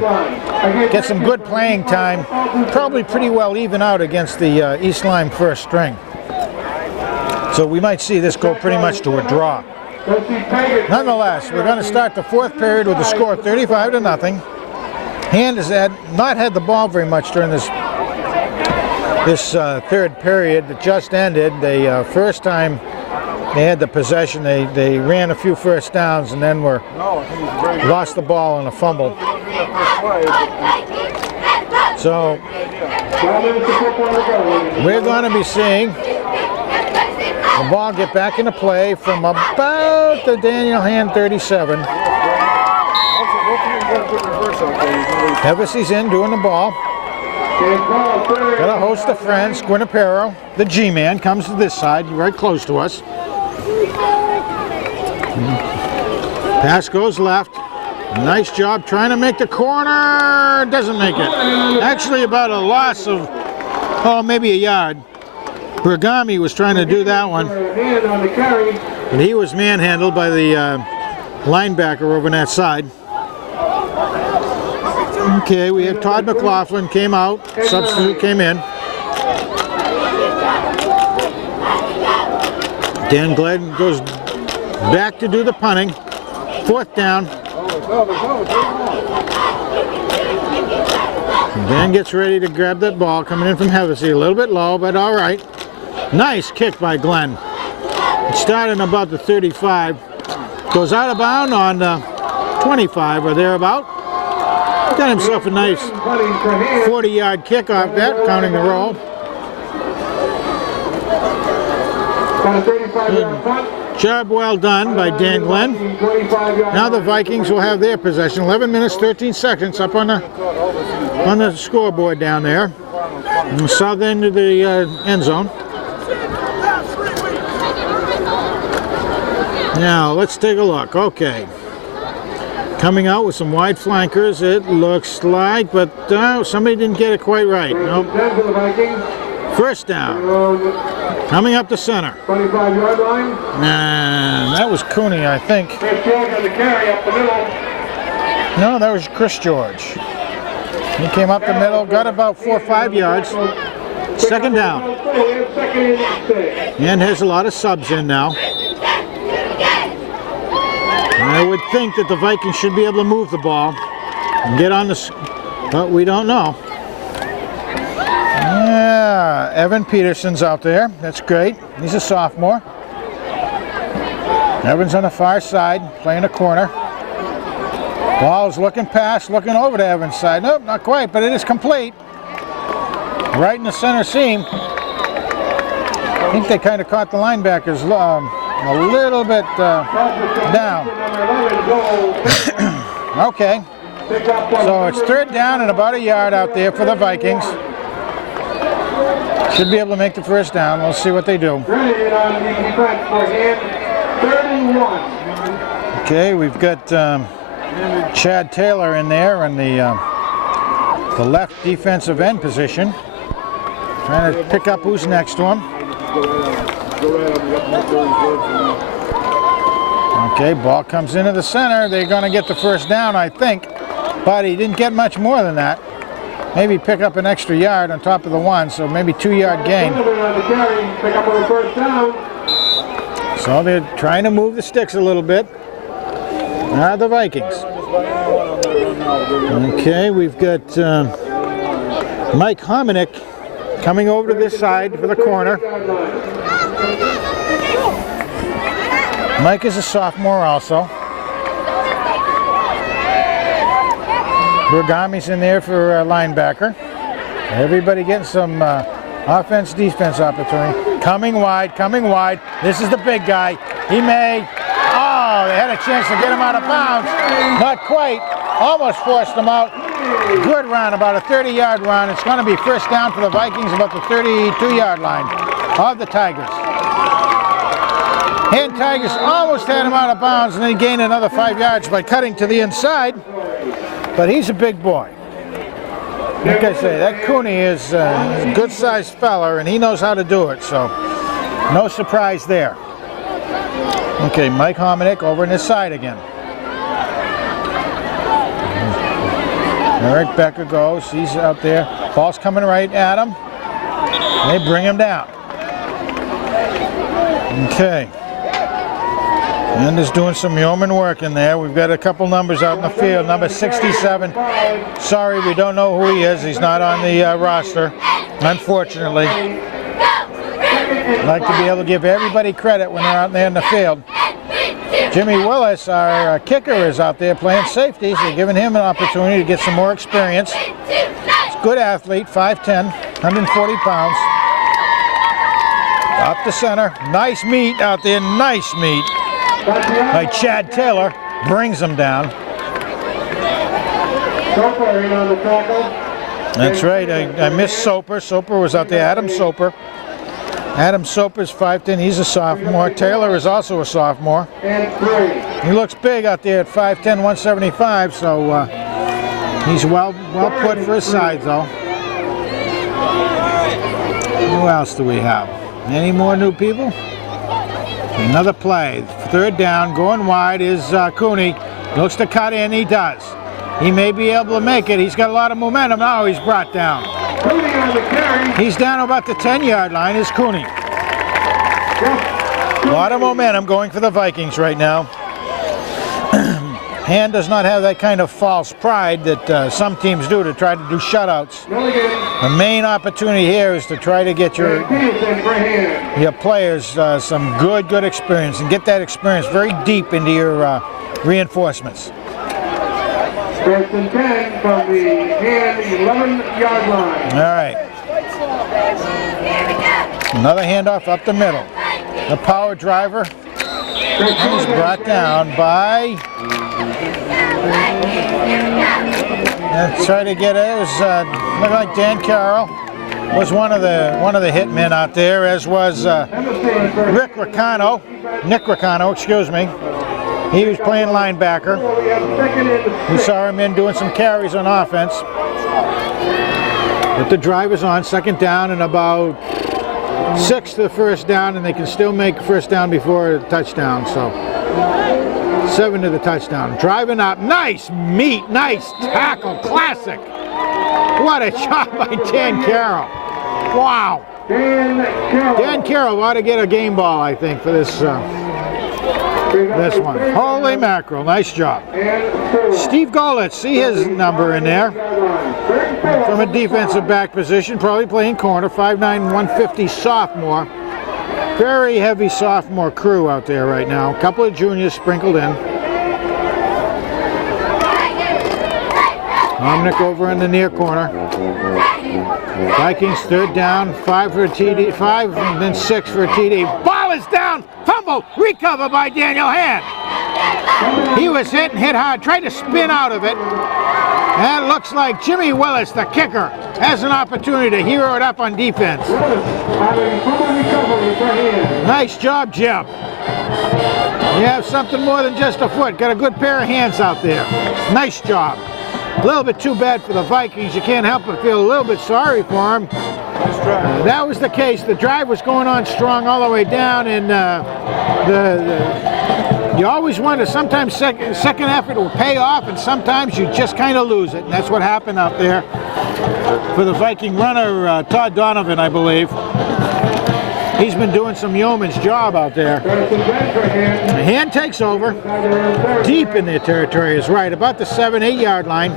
good playing time, probably pretty well even out against the East Lyme first string. So we might see this go pretty much to a draw. Nonetheless, we're going to start the fourth period with a score of 35-0. Hand has not had the ball very much during this third period that just ended. The first time they had the possession, they ran a few first downs and then lost the ball on a fumble. So we're going to be seeing the ball get back into play from about the Daniel Hand 37. Hevesey's in doing the ball. Got a host of friends. Guinapero, the G-man, comes to this side, right close to us. Pass goes left. Nice job trying to make the corner. Doesn't make it. Actually about a loss of, maybe a yard. Bergami was trying to do that one, but he was manhandled by the linebacker over on that side. Okay, we have Todd McLaughlin came out, substitute came in. Dan Glenn goes back to do the punting. Fourth down. Dan gets ready to grab that ball, coming in from Hevesey, a little bit low, but all right. Nice kick by Glenn. It started about the 35. Goes out of bounds on 25 or thereabout. Got himself a nice 40-yard kick off that, counting the roll. Good job well done by Dan Glenn. Now the Vikings will have their possession. 11 minutes, 13 seconds up on the scoreboard down there. On the south end of the end zone. Now let's take a look. Okay. Coming out with some wide flankers, it looks like, but somebody didn't get it quite right. Nope. First down. Coming up the center. 25-yard line. And that was Cooney, I think. No, that was Chris George. He came up the middle, got about 4 or 5 yards. Second down. And has a lot of subs in now. I would think that the Vikings should be able to move the ball and get on the, but we don't know. Evan Peterson's out there. That's great. He's a sophomore. Evan's on the far side, playing a corner. Ball's looking over to Evan's side. Nope, not quite, but it is complete. Right in the center seam. I think they kind of caught the linebackers a little bit down. Okay. So it's 3rd down and about a yard out there for the Vikings. Should be able to make the 1st down. We'll see what they do. Okay, we've got Chad Taylor in there in the left defensive end position. Trying to pick up who's next to him. Okay, ball comes into the center. They're going to get the 1st down, I think. But he didn't get much more than that. Maybe pick up an extra yard on top of the 1, so maybe 2-yard gain. So they're trying to move the sticks a little bit. The Vikings. Okay, we've got Mike Hominick coming over to this side for the corner. Mike is a sophomore also. Bergami's in there for linebacker. Everybody getting some offense-defense opportunity. Coming wide. This is the big guy. He may. Oh, they had a chance to get him out of bounds. Not quite. Almost forced him out. Good run, about a 30-yard run. It's going to be 1st down for the Vikings, about the 32-yard line of the Tigers. And Tigers almost had him out of bounds, and then gained another 5 yards by cutting to the inside. But he's a big boy. Like I say, that Cooney is a good-sized fella, and he knows how to do it, so no surprise there. Okay, Mike Hominick over on his side again. Eric Becker goes. He's out there. Ball's coming right at him. They bring him down. Okay. And is doing some yeoman work in there. We've got a couple numbers out in the field. Number 67. Sorry, we don't know who he is. He's not on the roster, unfortunately. I'd like to be able to give everybody credit when they're out there in the field. Jimmy Willis, our kicker, is out there playing safety, so giving him an opportunity to get some more experience. He's a good athlete, 5'10", 140 pounds. Up the center. Nice meat out there. Nice meat by Chad Taylor. Brings him down. That's right. I missed Soper. Soper was out there. Adam Soper. Adam Soper's 5'10". He's a sophomore. Taylor is also a sophomore. He looks big out there at 5'10", 175. So he's well put for his size, though. Who else do we have? Any more new people? Another play. 3rd down. Going wide is Cooney. Looks to cut in. He does. He may be able to make it. He's got a lot of momentum. Now he's brought down. He's down about the 10-yard line. Is Cooney. A lot of momentum going for the Vikings right now. Hand does not have that kind of false pride that some teams do to try to do shutouts. The main opportunity here is to try to get your players some good experience and get that experience very deep into your reinforcements. 1st and 10 from the Hand 11-yard line. All right. Another handoff up the middle. The power driver is brought down by. Let's try to get it. It was looked like Dan Carroll was one of the hit men out there, as was Nick Ricano, excuse me. He was playing linebacker. We saw him in doing some carries on offense. But the drive is on, 2nd down and about 6 to the 1st down, and they can still make 1st down before a touchdown. So 7 to the touchdown. Driving up, nice meat, nice tackle, classic. What a job by Dan Carroll. Wow. Dan Carroll ought to get a game ball, I think, for this this one. Holy mackerel, nice job. Steve Golitz, see his number in there. From a defensive back position, probably playing corner, 5'9", 150 sophomore. Very heavy sophomore crew out there right now. A couple of juniors sprinkled in. Omnick over in the near corner. Vikings third down, 5 for a TD, 5 and then 6 for a TD. Ball is down, fumble, recover by Daniel Hand. He was hit and hit hard, tried to spin out of it. And it looks like Jimmy Willis, the kicker, has an opportunity to hero it up on defense. Nice job, Jim. You have something more than just a foot. Got a good pair of hands out there. Nice job. A little bit too bad for the Vikings. You can't help but feel a little bit sorry for them. That was the case. The drive was going on strong all the way down, and you always wonder, sometimes second effort will pay off, and sometimes you just kind of lose it. And that's what happened out there for the Viking runner, Todd Donovan, I believe. He's been doing some yeoman's job out there. Hand takes over. Deep in their territory is right, about the 7-8 yard line.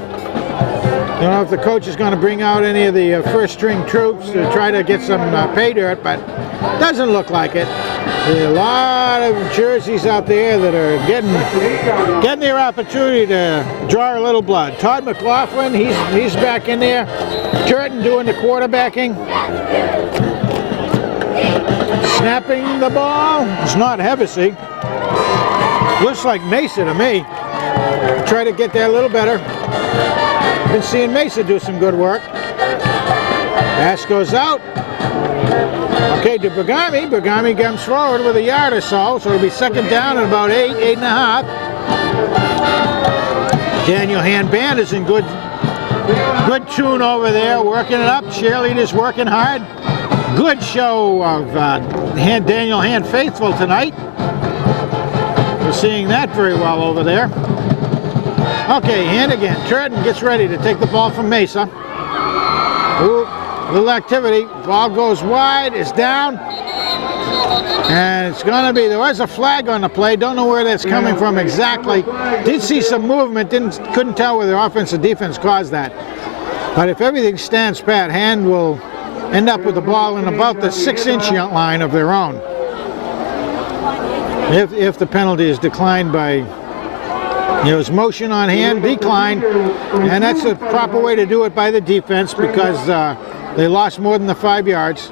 Don't know if the coach is going to bring out any of the first string troops to try to get some pay dirt, but doesn't look like it. There are a lot of jerseys out there that are getting their opportunity to draw a little blood. Todd McLaughlin, he's back in there. Turton doing the quarterbacking. Snapping the ball. It's not Hevesy. Looks like Mesa to me. Try to get there a little better. Been seeing Mesa do some good work. Pass goes out. Okay, to Bergami. Bergami comes forward with a yard or so, so it'll be second down and about 8.5. Daniel Hand Band is in good tune over there, working it up. Cheerleaders working hard. Good show of Daniel Hand faithful tonight. We're seeing that very well over there. Okay, Hand again. Turton gets ready to take the ball from Mesa. Ooh, little activity. Ball goes wide. It's down. And it's going to be, there was a flag on the play. Don't know where that's coming from exactly. Did see some movement. Couldn't tell whether offense or defense caused that. But if everything stands pat, Hand will end up with the ball in about the 6-inch line of their own. If the penalty is declined by, his motion on Hand declined, and that's the proper way to do it by the defense because they lost more than the 5 yards.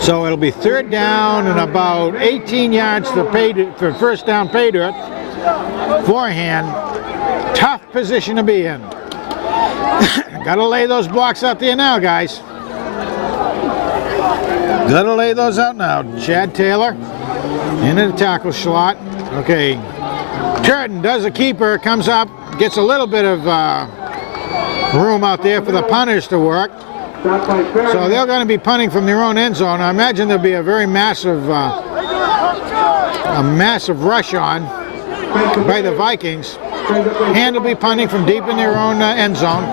So it'll be third down and about 18 yards for first down pay dirt. Forehand, tough position to be in. Got to lay those blocks out there now, guys. Got to lay those out now. Chad Taylor into the tackle slot. Okay. Turton does a keeper, comes up, gets a little bit of room out there for the punters to work. So they're going to be punting from their own end zone. I imagine there'll be a very massive rush on by the Vikings. Hand will be punting from deep in their own end zone.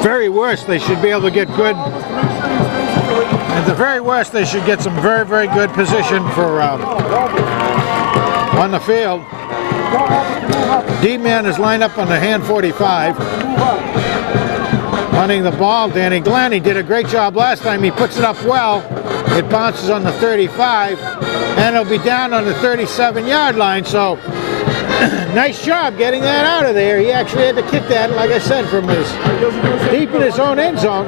Very worst, they should be able to get good. At the very worst, they should get some very, very good position for on the field. D-man is lined up on the Hand 45. Punting the ball, Danny Glenn. He did a great job last time. He puts it up well. It bounces on the 35, and it'll be down on the 37-yard line. So, nice job getting that out of there. He actually had to kick that, like I said, from deep in his own end zone.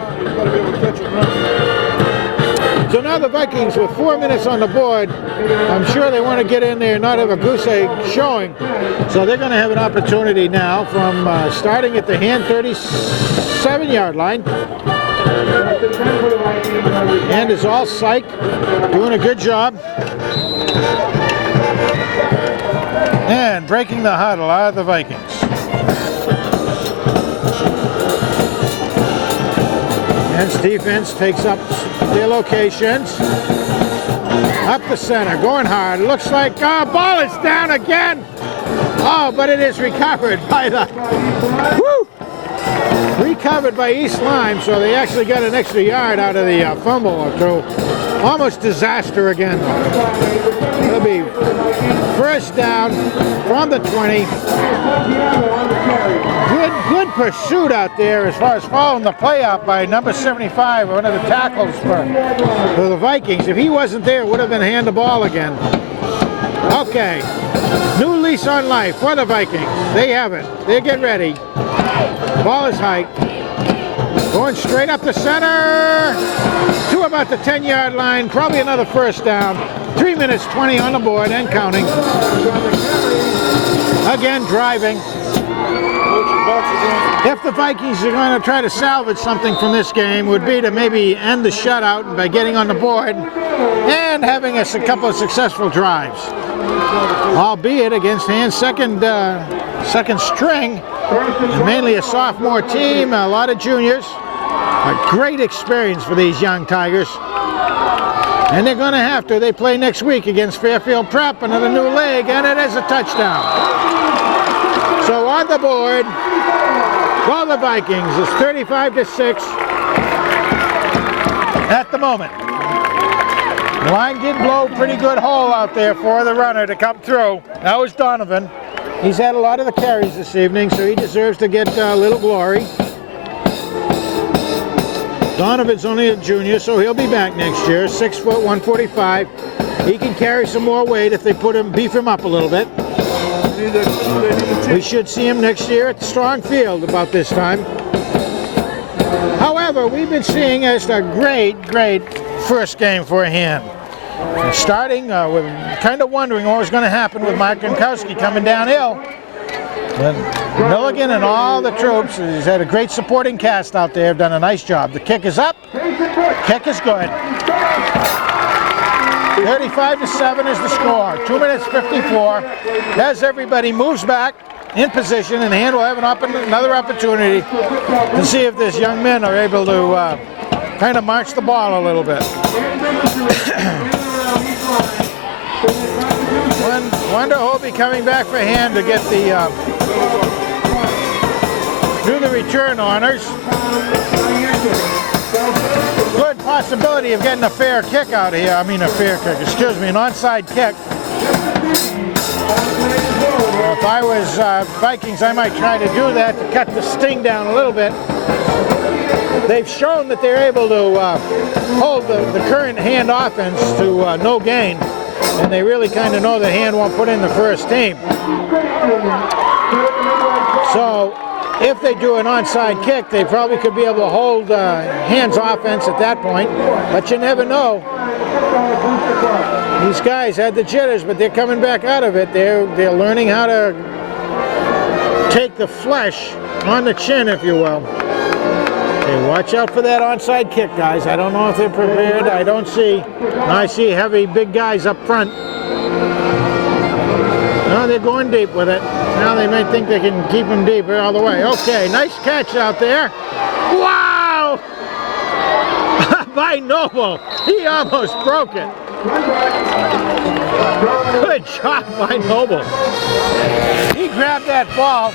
So now the Vikings, with 4 minutes on the board, I'm sure they want to get in there and not have a goose egg showing. So they're going to have an opportunity now from starting at the Hand 37-yard line. Hand is all psych, doing a good job. And breaking the huddle out of the Vikings. Hand's defense takes up their locations. Up the center, going hard. Looks like ball is down again. Oh, but it is recovered by the recovered by East Lyme, so they actually got an extra yard out of the fumble or two. Almost disaster again. It'll be first down from the 20. Good pursuit out there as far as following the play out by number 75, one of the tackles for the Vikings. If he wasn't there, it would have been hand the ball again. Okay, new lease on life for the Vikings. They have it. They get ready. Ball is hiked. Going straight up the center to about the 10-yard line. Probably another first down. 3 minutes 20 on the board and counting. Again, driving. If the Vikings are going to try to salvage something from this game, would be to maybe end the shutout by getting on the board and having a couple of successful drives. Albeit against Hand's second string, and mainly a sophomore team, a lot of juniors. A great experience for these young Tigers. And they're going to have to. They play next week against Fairfield Prep, another new leg, and it is a touchdown. So on the board, for the Vikings is 35-6 at the moment. The line did blow a pretty good hole out there for the runner to come through. That was Donovan. He's had a lot of the carries this evening, so he deserves to get a little glory. Donovan's only a junior, so he'll be back next year. 6 foot, 145. He can carry some more weight if they beef him up a little bit. We should see him next year at the Strong Field about this time. However, we've been seeing just a great first game for Hand. Starting with kind of wondering what was going to happen with Mike Gronkowski coming downhill. But Milligan and all the troops, he's had a great supporting cast out there, have done a nice job. The kick is up, kick is good. 35-7 is the score, 2 minutes 54. As everybody moves back in position, and Hand will have another opportunity to see if these young men are able to kind of march the ball a little bit. Wonder who'll be coming back for Hand to get the do the return honors. Good possibility of getting a fair kick out of here. I mean an onside kick. If I was Vikings, I might try to do that to cut the sting down a little bit. They've shown that they're able to hold the current Hand offense to no gain, and they really kind of know that Hand won't put in the first team. So if they do an onside kick, they probably could be able to hold Hand's offense at that point, but you never know. These guys had the jitters, but they're coming back out of it. They're learning how to take the flesh on the chin, if you will. Okay, watch out for that onside kick, guys. I don't know if they're prepared. I see heavy, big guys up front. No, they're going deep with it. Now they may think they can keep them deep all the way. Okay, nice catch out there. Wow! By Noble. He almost broke it. Good job by Noble. He grabbed that ball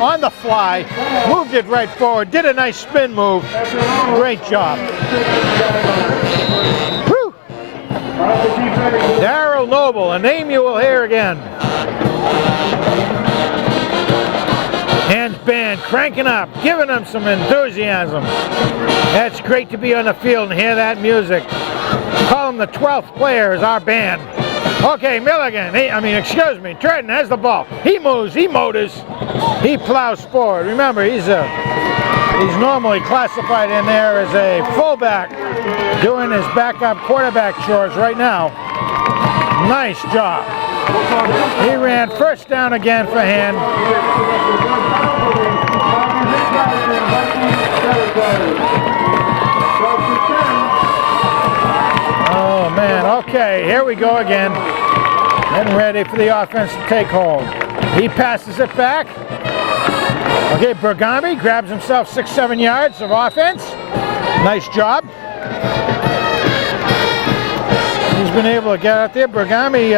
on the fly, moved it right forward, did a nice spin move. Great job. Whew. Darryl Noble, a name you will hear again. And band cranking up, giving them some enthusiasm. That's great to be on the field and hear that music. Call him the 12th player as our band. Okay, Milligan, Trenton has the ball. He moves, he motors, he plows forward. Remember, he's normally classified in there as a fullback, doing his backup quarterback chores right now. Nice job. He ran first down again for Hand. Oh man, okay, here we go again. Getting ready for the offense to take hold. He passes it back. Okay, Bergami grabs himself 6-7 yards of offense. Nice job. He's been able to get out there. Bergami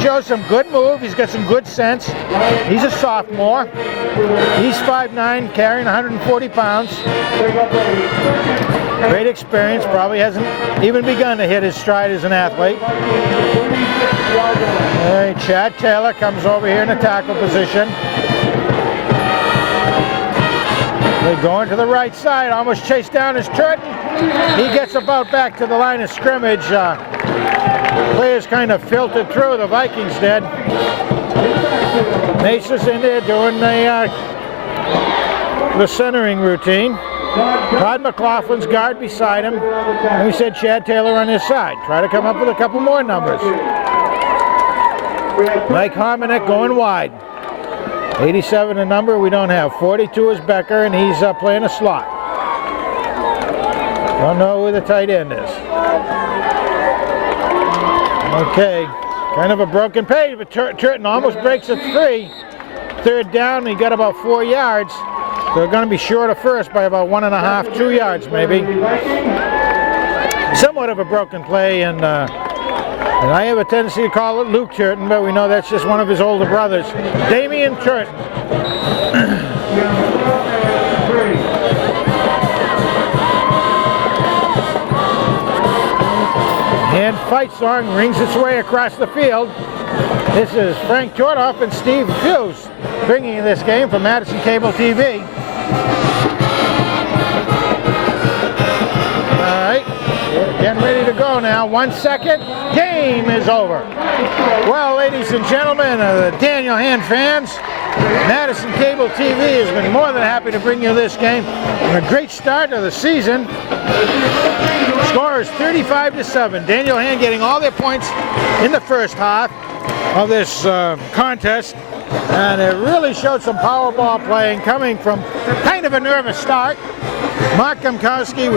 shows some good move. He's got some good sense. He's a sophomore. He's 5'9", carrying 140 pounds. Great experience, probably hasn't even begun to hit his stride as an athlete. Hey, Chad Taylor comes over here in the tackle position. They're going to the right side, almost chased down as Turton. He gets about back to the line of scrimmage. Players kind of filtered through, the Vikings did. Mace's in there doing the centering routine. Todd McLaughlin's guard beside him. And we said Chad Taylor on his side. Try to come up with a couple more numbers. Mike Harmonic going wide. 87 a number we don't have. 42 is Becker, and he's playing a slot. Don't know who the tight end is. Okay, kind of a broken page, but Turton almost breaks it free. Third down, he got about 4 yards. They're going to be short of first by about 1.5, 2 yards maybe. Somewhat of a broken play, and I have a tendency to call it Luke Turton, but we know that's just one of his older brothers. Damian Turton. And fight song rings its way across the field. This is Frank Tordoff and Steve Fuse bringing this game from Madison Cable TV. All right, getting ready to go now. 1 second, game is over. Well, ladies and gentlemen, the Daniel Hand fans, Madison Cable TV has been more than happy to bring you this game. And a great start of the season. Score is 35-7. Daniel Hand getting all their points in the first half of this contest. And it really showed some power ball playing coming from kind of a nervous start. Mark Gumkowski,